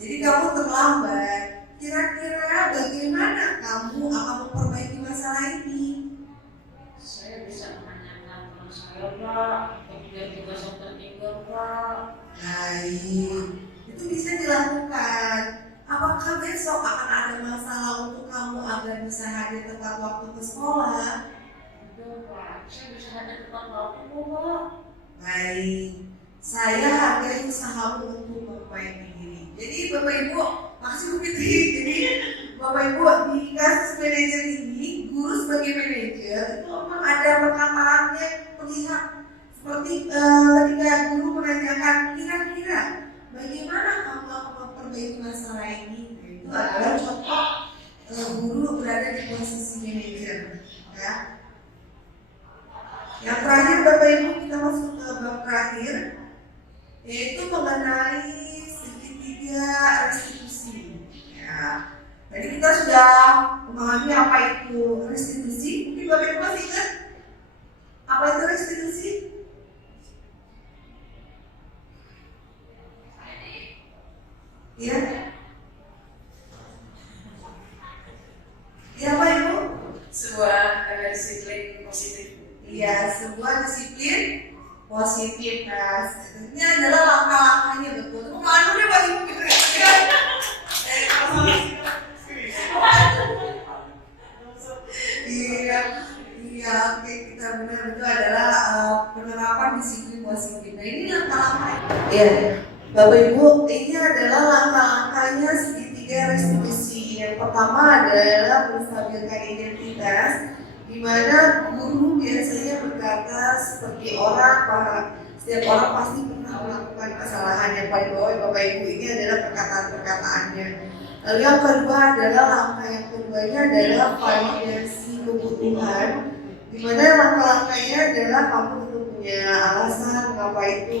jadi kamu terlambat. Kira-kira bagaimana kamu akan memperbaiki masalah ini? Saya bisa menanyakan teman saya Pak, biar tugas yang tertinggal Pak. Baik, itu bisa dilakukan. Apakah besok akan ada masalah untuk kamu agar bisa hadir tepat waktu ke sekolah? Udah Pak, saya bisa hadir tepat waktu kok Pak. Baik, saya hargai usahamu untuk memperbaiki diri. Jadi Bapak Ibu, maksud Bu Fitri, jadi Bapak Ibu di kasus manajer ini, guru sebagai manajer itu memang ada perkataannya terlihat seperti ketika guru menanyakan kira-kira bagaimana kamu akan memperbaiki masalah ini. Itu adalah contoh guru berada di posisi manajer. Ya. Yang terakhir Bapak Ibu, kita masuk ke bab terakhir, yaitu mengenai segitiga restitusi. Ya. Jadi kita sudah memahami apa itu restitusi. Mungkin Bapak Ibu masih ingat apa itu restitusi? Ya. Ya Pak Ibu? Sebuah disiplin positif. Iya, sebuah disiplin positif. Nah, ini adalah langkah-langkahnya, betul. Bukan dulu Pak Ibu gitu ya. Iya, oke, kita benar itu adalah penerapan disiplin positif. Nah, ini langkah-langkah. Iya, Bapak Ibu, ini adalah langkah-langkahnya segitiga restitusi. Yang pertama adalah menstabilkan identitas, di mana guru biasanya berkata seperti orang bahwa setiap orang pasti pernah melakukan kesalahan. Yang paling bawah Bapak Ibu, ini adalah perkataan-perkataannya. Lalu yang kedua adalah langkah yang keduanya adalah validasi kebutuhan, di mana langkah-langkahnya adalah kamu tentu punya alasan mengapa itu,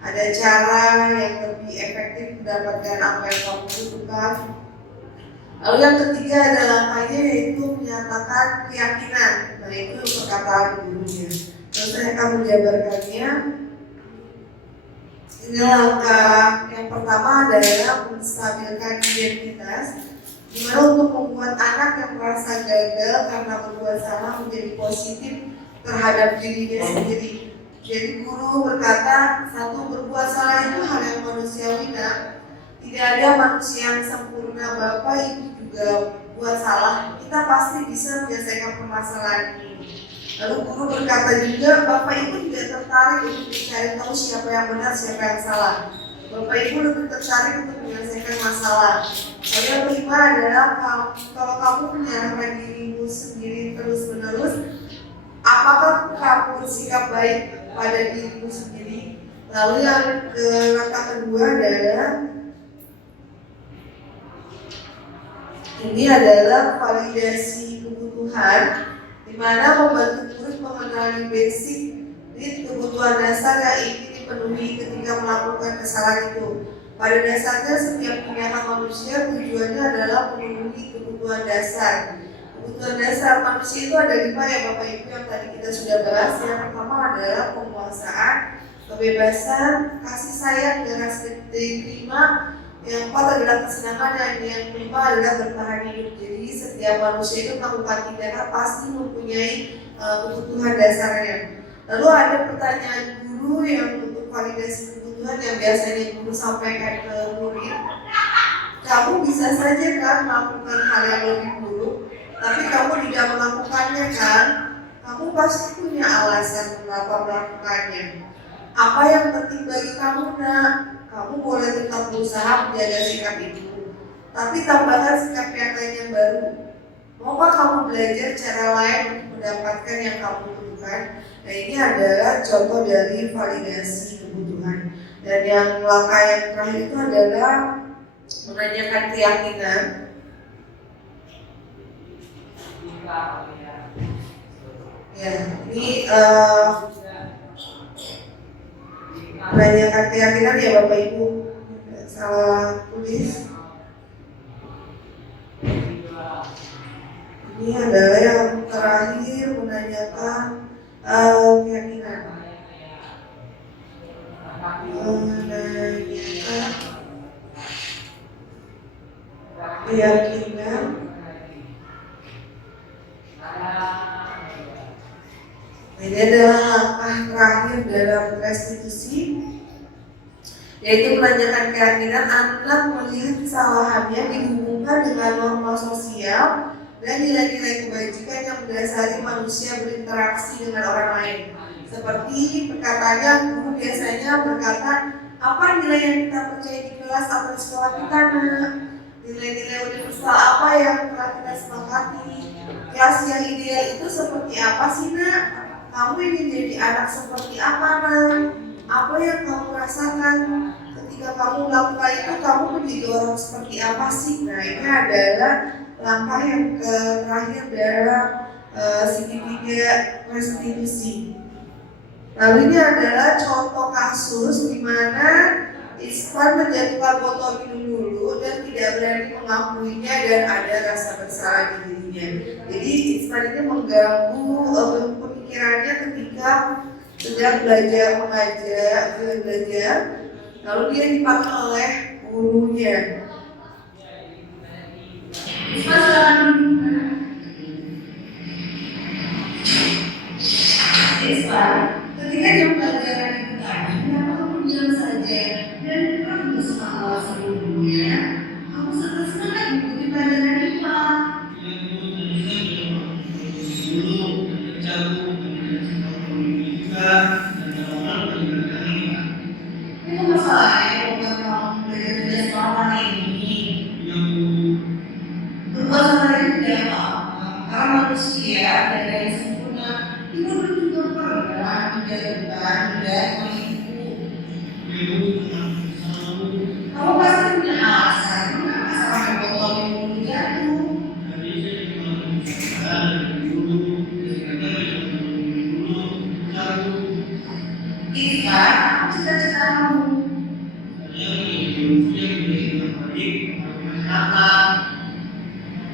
ada cara yang lebih efektif mendapatkan apa yang kamu butuhkan. Lalu yang ketiga adalah langkahnya yaitu menyatakan keyakinan. Nah, itu perkataan gurunya. Terus saya akan menjabarkannya. Ini langkah yang pertama adalah menstabilkan identitas, di mana untuk membuat anak yang merasa gagal karena berbuat salah menjadi positif terhadap dirinya sendiri. Jadi guru berkata, satu, berbuat salah itu hal yang manusiawi, nak. Tidak ada manusia yang sempurna. Bapak Ibu juga buat salah, kita pasti bisa menyelesaikan permasalahan ini. Lalu guru berkata juga, Bapak Ibu tidak tertarik untuk mencari tahu siapa yang benar, siapa yang salah. Bapak Ibu lebih tertarik untuk menyelesaikan masalah. Lalu yang kelima adalah, kalau kamu menyalahkan dirimu sendiri terus-menerus, apakah kamu bersikap baik pada dirimu sendiri? Lalu yang langkah kedua adalah, ini adalah validasi kebutuhan, di mana membantu murid mengenali basic kebutuhan dasar yang ingin dipenuhi ketika melakukan kesalahan itu. Pada dasarnya setiap tindakan manusia tujuannya adalah memenuhi kebutuhan dasar. Kebutuhan dasar manusia itu ada 5 ya Bapak Ibu yang tadi kita sudah bahas. Yang pertama adalah penguasaan, kebebasan, kasih sayang, dan rasa diterima. Yang keempat adalah kesenangan, dan yang kelima adalah bertahan hidup. Jadi setiap manusia itu melakukan tindakan pasti mempunyai kebutuhan dasarnya. Lalu ada pertanyaan guru yang untuk validasi kebutuhan yang biasanya guru sampaikan ke murid. Kamu bisa saja kan melakukan hal yang lebih buruk, tapi kamu tidak melakukannya kan? Kamu pasti punya alasan mengapa melakukannya. Apa yang penting bagi kamu, nak? Kamu boleh tetap berusaha menjaga sikap itu, tapi tambahkan sikap yang lain yang baru. Maukah kamu belajar cara lain untuk mendapatkan yang kamu butuhkan? Nah, ini adalah contoh dari validasi kebutuhan. Dan yang langkah yang terakhir itu adalah menanyakan keyakinan. Ya, ini menanyakan keyakinan ya Bapak Ibu. Salah tulis. Ini adalah yang terakhir menanyakan keyakinan. menanyakan keyakinan ini adalah langkah terakhir dalam restitusi, yaitu menanyakan keyakinan anak melihat kesalahannya dihubungkan dengan norma sosial dan nilai-nilai kebajikan yang mendasari manusia berinteraksi dengan orang lain. Seperti perkataannya, guru biasanya berkata, apa nilai yang kita percaya di kelas atau di sekolah kita, nak? Nilai-nilai universal apa yang telah kita sepakati? Kelas yang ideal itu seperti apa sih, nak? Kamu ingin jadi anak seperti apa, nak? Apa yang kamu rasakan ketika kamu melakukan itu? Kamu menjadi orang seperti apa sih? Nah, ini adalah langkah yang terakhir dalam segitiga restitusi. Lalu ini adalah contoh kasus di mana Ispan menjatuhkan botol minum dulu dan tidak berani mengakuinya dan ada rasa bersalah di dirinya. Jadi Ispan ini mengganggu pemikirannya ketika sedang belajar mengajar, lalu dia dipanggil oleh gurunya. Ispan, ketika jam pelajaran itu tadi, kenapa kamu diam saja dan kamu bersama sebelumnya? Kamu senang-senang mengikuti pelajaran IPA. Itu masalahnya bukan kamu belajar tidak selama ini. Berbuat sama itu tidak apa-apa, karena manusia ada yang sempurna. Ibu juga pernah menjatuhkan dan menipu. Kamu pasti punya alasan, kenapa sampai botol minum jatuh? Ikhlas, apa cita-cita kamu?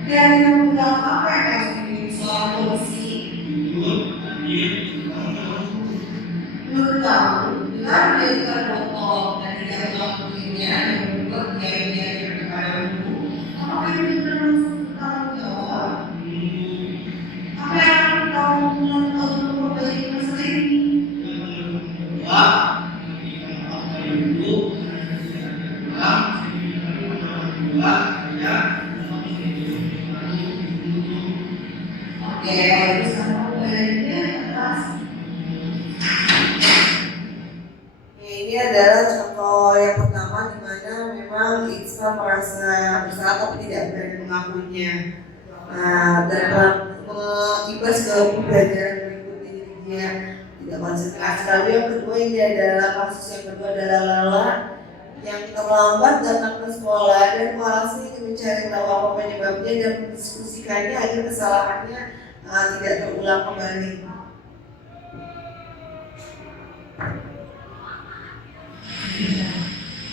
Dan yang bilang apa yang harus dimiliki seorang polisi? Menurut kamu, dengan menjadikan botol dan tidak melakukannya yang membuat dia kepada ibu, apakah ini benar langsung bertanggung jawab? Apa yang akan kamu lakukan untuk memperbaiki masalah ini? Oke, harus kamu belajar atas. Ini adalah contoh yang pertama di mana memang Isma merasa bersalah tapi tidak berani mengakuinya. Dan mengimbas ke pembelajaran berikutnya dia tidak konsentrasi. Lalu yang kedua ini adalah kasus yang kedua adalah Lala yang terlambat datang ke sekolah dan walhasil ingin mencari tahu apa penyebabnya dan mendiskusikannya agar kesalahannya tidak terulang kembali.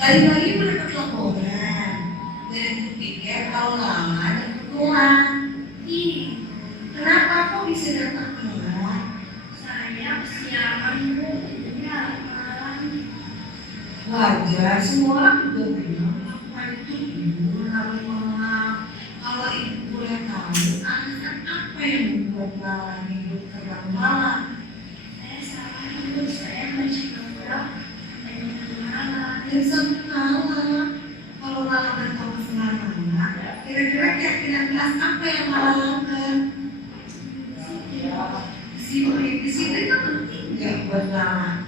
Tadi-tadi mereka laporan dan pikir kalau lama ada keluar. Kenapa kok bisa datang keluar? Saya kesiangan bu, punya malam. Wajar, semua orang juga bilang melakukan itu ibu harus malam. Kalau ibu boleh tahu, alasan apa yang membuat Lala hidup terlalu malam? Saya salah ibu, saya mencegah dan sampai Lala, kalau Lala bertemu sama Lala, kira-kira keyakinan kelas apa yang Lala lakukan? Di sini kan penting nggak buat Lala?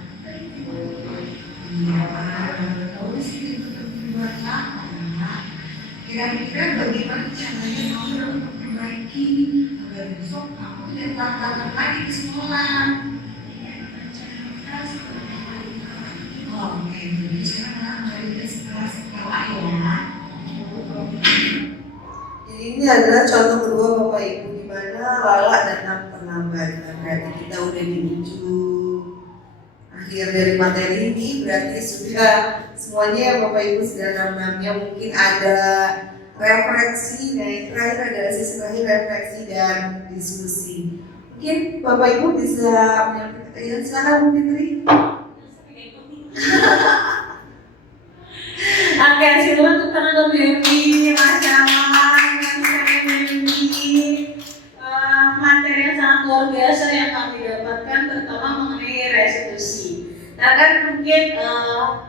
Tahu di sini itu penting buat Lala. Kira-kira bagaimana caranya kamu untuk memperbaiki agar besok kamu tidak datang lagi ke sekolah? Oke, jadi sekarang dari sekolah ya. Jadi ini adalah contoh kedua Bapak Ibu di mana Lala datang terlambat. Berarti kita udah di ujung akhir dari materi ini. Berarti sudah semuanya Bapak Ibu sudah enam-enamnya. Mungkin ada refleksi. Nah yang terakhir adalah sesi terakhir refleksi dan diskusi. Mungkin Bapak Ibu bisa menyampaikan. Silakan Bu Fitri. mungkin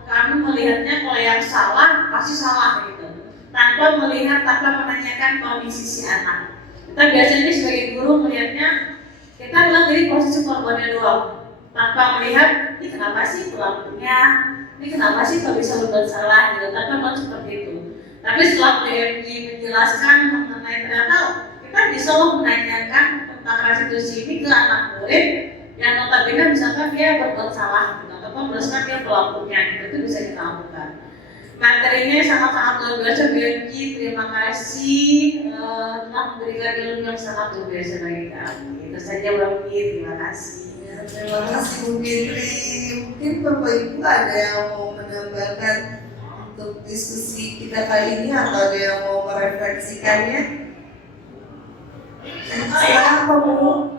kami melihatnya kalau yang salah pasti salah gitu, tanpa menanyakan kondisi si anak. Kita biasanya sebagai guru melihatnya kita melihat dari posisi korbannya doang, tanpa melihat ini kenapa sih pelakunya, ini kenapa sih kok bisa berbuat salah gitu, tanpa melihat seperti itu. Tapi setelah PMI menjelaskan mengenai ternyata kita bisa menanyakan tentang restitusi ini ke anak murid yang notabene misalkan dia berbuat salah gitu, ataupun misalkan dia pelakunya gitu, itu bisa kita lakukan. Materinya sangat-sangat luar biasa BMI, terima kasih telah memberikan ilmu yang sangat luar biasa bagi kami. Itu saja BMI, terima kasih. Ya, terima kasih Bu Fitri. Mungkin Bapak Ibu ada yang mau menambahkan untuk diskusi kita kali ini atau ada yang mau merefleksikannya? Siapa Bu?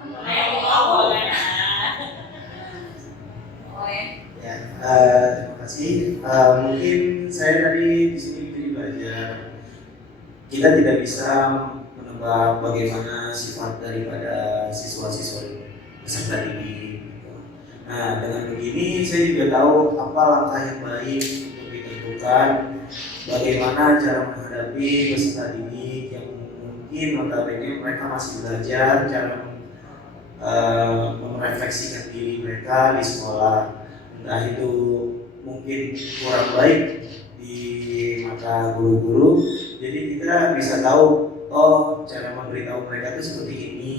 Ya, terima kasih. Mungkin saya tadi di sini jadi belajar kita tidak bisa menebak bagaimana sifat daripada siswa-siswa peserta didik. Nah, dengan begini saya juga tahu apa langkah yang baik untuk ditentukan, bagaimana cara menghadapi peserta didik yang mungkin notabene mereka masih belajar cara merefleksikan diri mereka di sekolah. Entah itu mungkin kurang baik di mata guru-guru, jadi kita bisa tahu oh cara memberitahu mereka itu seperti ini,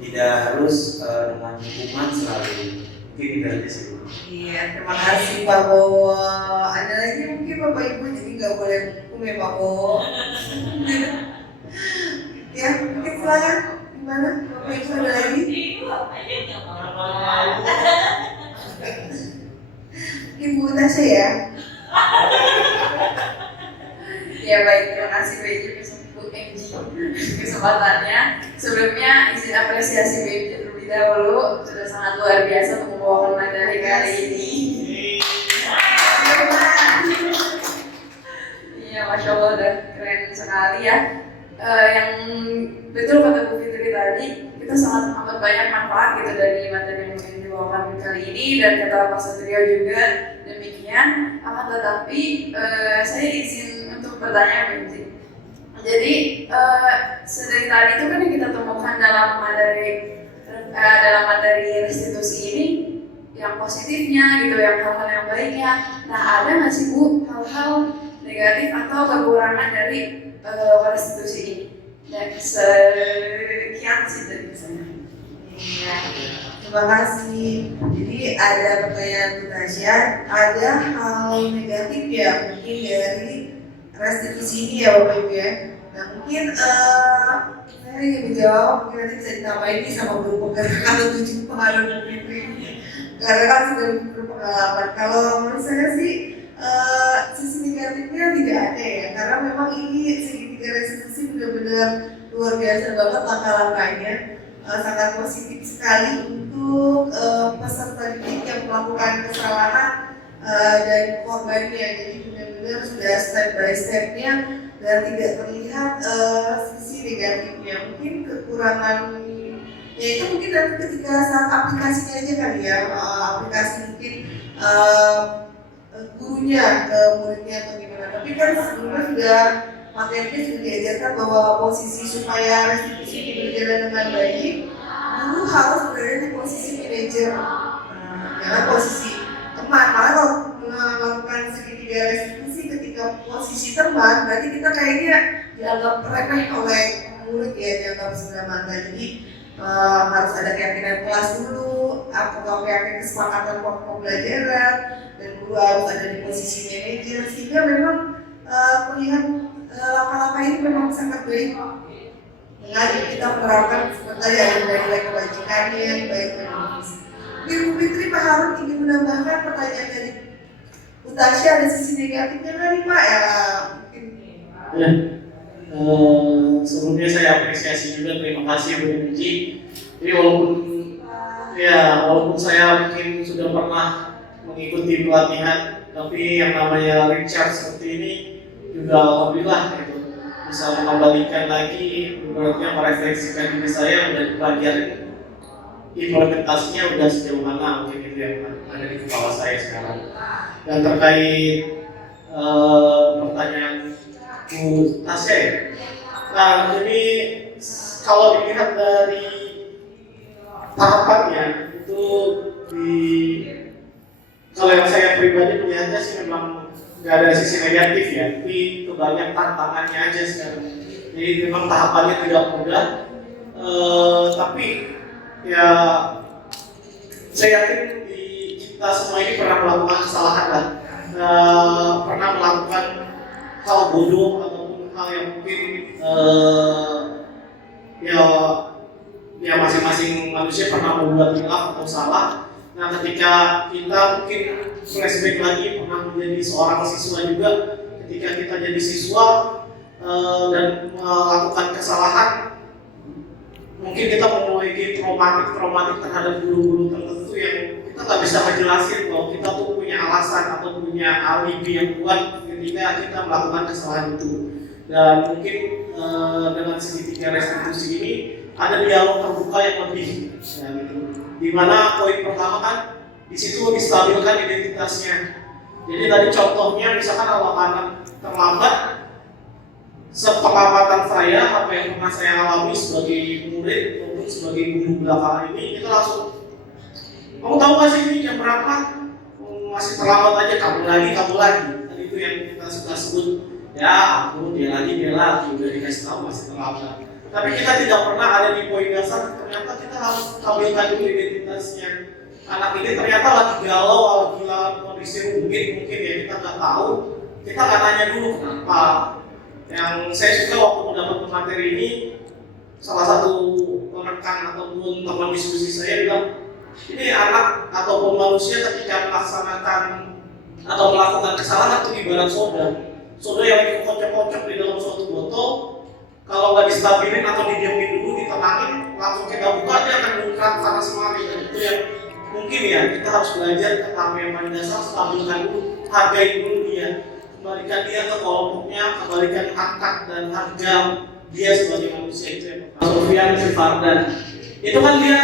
tidak harus dengan hukuman selalu. Mungkin itu aja sih. Iya, terima kasih Pak Bowo. Ada lagi mungkin Bapak Ibu, jadi nggak boleh hukum ya Pak Bowo. Ya, mungkin silakan. Gimana? Bapak Ibu ada lagi? Ibu Tasya ya. Ya baik, terima kasih Bu MG kesempatannya. Sebelumnya izin apresiasi Bu MG terlebih dahulu, sudah sangat luar biasa untuk membawakan materi kali ini. Iya, Masya Allah, udah keren sekali ya. Yang betul kata Bu Fitri tadi, kita sangat amat banyak manfaat gitu dari materi yang dibawakan kali ini, dan kata Pak Satrio juga demikian. Akan tetapi saya izin untuk bertanya Bu Fitri. Jadi sedari tadi itu kan yang kita temukan dalam materi restitusi ini yang positifnya gitu, yang hal-hal yang baiknya. Nah, ada nggak sih Bu hal-hal negatif atau kekurangan dari restitusi ini? Dan sekian sih dari saya. Iya, terima kasih. Jadi ada pertanyaan Bu Tasya, ada hal negatif ya mungkin dari restitusi ini ya Bapak Ibu ya. Nah mungkin saya ingin menjawab, mungkin nanti bisa ditambahin nih sama guru penggerak kalau tujuh pengalaman Bu Fitri. Karena kan sudah berpengalaman. Kalau menurut saya sih sisi negatifnya tidak ada ya, karena memang ini segitiga restitusi benar-benar luar biasa banget langkah-langkahnya, sangat positif sekali untuk peserta didik yang melakukan kesalahan dan korbannya. Jadi benar-benar sudah step by stepnya dan tidak terlihat sisi negatifnya. Mungkin kekurangan ya itu mungkin nanti ketika saat aplikasinya aja kali ya, aplikasi mungkin gurunya ke muridnya atau gimana. Tapi kan sebelumnya sudah materinya sudah diajarkan bahwa posisi supaya restitusi ini berjalan dengan baik, guru harus berada di posisi manajer, jangan posisi teman. Malah kalau melakukan segitiga restitusi ketika posisi teman, berarti kita kayaknya dianggap remeh oleh murid ya, dianggap sebelah mata. Jadi harus ada keyakinan kelas dulu, atau keyakinan kesepakatan pembelajaran, dan guru harus ada di posisi manajer, sehingga memang terlihat langkah-langkah ini memang sangat baik dengan kita menerapkan seperti ada nilai kebajikannya yang baik dan bagus. Bu Fitri, Pak Harun ingin menambahkan pertanyaan dari Bu Tasya, ada sisi negatifnya kali Pak ya? Mungkin. Ya. Sebelumnya saya apresiasi juga, terima kasih Bu Muji. Jadi walaupun saya mungkin sudah pernah mengikuti pelatihan, tapi yang namanya Richard seperti ini juga alhamdulillah gitu, bisa mengembalikan lagi, berarti merefleksikan diri saya dan dipelajari implementasinya udah sejauh mana, mungkin itu yang ada di kepala saya sekarang. Dan terkait pertanyaan Bu Tasya ya. Nah, ini kalau dilihat dari tahapannya itu kalau yang saya pribadi melihatnya sih memang nggak ada sisi negatif ya, tapi kebanyakan tantangannya aja sekarang. Jadi memang tahapannya tidak mudah, tapi ya saya yakin kita semua ini pernah melakukan kesalahan lah, pernah melakukan hal bodoh ataupun hal yang mungkin ya masing-masing manusia pernah membuat hilaf atau salah. Nah, ketika kita mungkin flashback lagi pernah menjadi seorang siswa juga, ketika kita jadi siswa dan melakukan kesalahan, mungkin kita memiliki traumatik terhadap guru-guru tertentu yang kita nggak bisa ngejelasin bahwa kita tuh punya alasan atau punya alibi yang kuat ketika kita melakukan kesalahan itu. Dan mungkin dengan segitiga restitusi ini ada dialog terbuka yang lebih, ya, gitu. Dimana poin pertama kan di situ distabilkan identitasnya. Jadi tadi contohnya misalkan kalau anak terlambat, sepengamatan saya apa yang pernah saya alami sebagai murid maupun sebagai guru belakangan ini, kita langsung, kamu tahu nggak sih ini jam berapa? Masih terlambat aja, kamu lagi. Dan itu yang kita suka sebut, ya ampun dia lagi, udah dikasih tahu masih terlambat. Tapi kita tidak pernah ada di poin dasar, ternyata kita harus tampilkan dulu identitasnya. Anak ini ternyata lagi galau, lagi dalam kondisi rumit mungkin ya, kita nggak tahu. Kita nggak tanya dulu kenapa. Yang saya suka waktu mendapat materi ini, salah satu rekan ataupun teman diskusi saya bilang, ini anak ataupun manusia ketika melaksanakan atau melakukan kesalahan itu ibarat soda yang dikocok-kocok di dalam suatu botol. Kalau nggak distabilin atau didiamin dulu, ditenangin, langsung kita buka, dia akan muncrat sana semari. Dan itu yang mungkin ya kita harus belajar tentang yang paling dasar, stabilkan dulu, hargai dulu dia, kembalikan dia ke kelompoknya, kembalikan harkat dan harga dia sebagai manusia. Itu yang pertama. Sofian Sifardan itu kan dia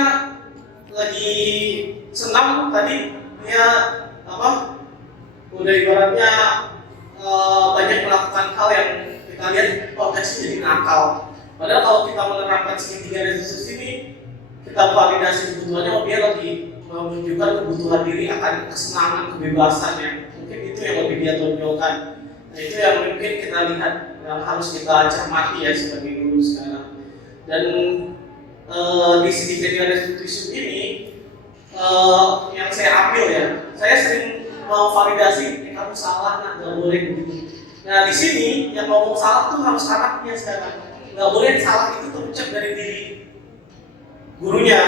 lagi senang tadi, dia udah ibaratnya banyak melakukan hal yang kita lihat konteksnya jadi nakal. Padahal kalau kita menerapkan segitiga restitusi ini, kita validasi kebutuhannya, dia lagi menunjukkan kebutuhan diri akan kesenangan, kebebasannya. Mungkin itu yang lebih dia tonjolkan. Nah, itu yang mungkin kita lihat yang harus kita cermati ya sebagai guru sekarang. Dan di segitiga restitusi ini yang saya ambil ya, saya sering memvalidasi, kamu salah, nggak boleh begitu. Nah di sini yang ngomong salah tuh harus anaknya sekarang, nggak boleh salah itu terucap dari diri gurunya.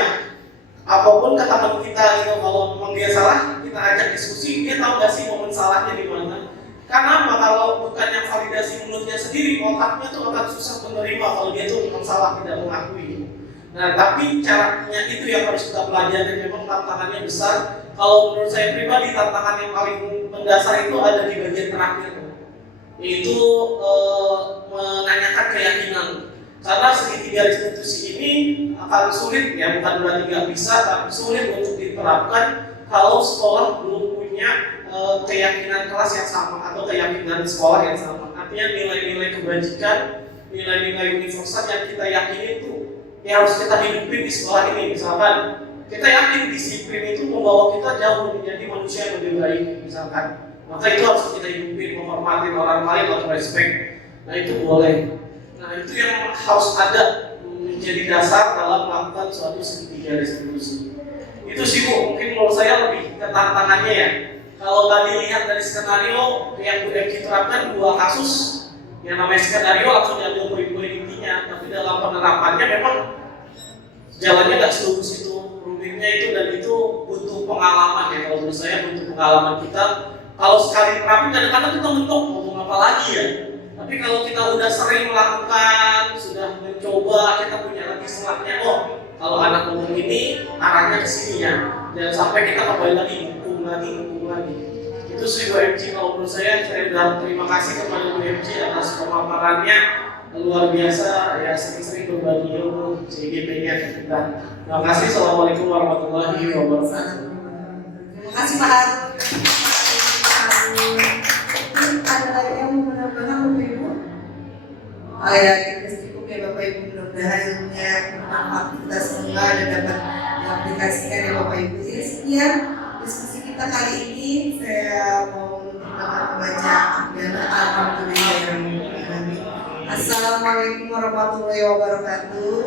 Apapun kata teman kita itu, kalau memang dia salah, kita ajak diskusi, dia tahu nggak sih momen salahnya di mana. Karena apa? Kalau bukan yang validasi mulutnya sendiri, otaknya tuh akan susah menerima kalau dia tuh memang salah, tidak mengakui. Nah tapi caranya itu yang harus kita pelajari, memang tantangannya besar. Kalau menurut saya pribadi, tantangan yang paling mendasar itu ada di bagian terakhir, yaitu menanyakan keyakinan. Karena segitiga restitusi ini akan sulit ya, bukan berarti nggak bisa, tapi sulit untuk diterapkan kalau sekolah belum punya keyakinan kelas yang sama atau keyakinan sekolah yang sama. Artinya nilai-nilai kebajikan, nilai-nilai universal yang kita yakini itu yang harus kita hidupin di sekolah ini. Misalkan kita yakin disiplin itu membawa kita jauh menjadi manusia yang lebih baik, misalkan, maka itu harus kita hidupin, menghormati orang lain atau respect. Nah itu boleh. Nah itu yang harus ada menjadi dasar dalam melakukan suatu segitiga restitusi. Itu sih Bu, mungkin menurut saya lebih ke tantangannya ya. Kalau tadi lihat dari skenario yang udah kita terapkan 2 kasus, yang namanya skenario langsung diambil poin-poin intinya, tapi dalam penerapannya memang jalannya nggak selurus itu, rumitnya itu, dan itu butuh pengalaman ya. Kalau menurut saya butuh pengalaman kita. Kalau sekali terapin kadang-kadang kita mentok ngomong apa lagi ya. Tapi kalau kita udah sering melakukan, sudah mencoba, kita punya lagi selatnya, oh kalau anak ngomong ini arahnya ke sini ya. Jangan sampai kita kembali lagi hukum lagi. Itu sih Bu MG. Kalau menurut saya udah terima kasih kepada Bu MG atas pemaparannya luar biasa ya, sering-sering berbagi ilmu CGPG kita. Terima kasih. Assalamualaikum warahmatullahi wabarakatuh. Terima kasih Pak Harun. Ada lagi yang mau menambahkan Bapak Ibu? Oh ya, kita cukup ya Bapak Ibu, mudah-mudahan ilmunya bermanfaat kita semua dan dapat diaplikasikan ya Bapak Ibu. Jadi sekian diskusi kita kali ini. Saya mau membaca Alhamdulillah. Assalamualaikum warahmatullahi wabarakatuh.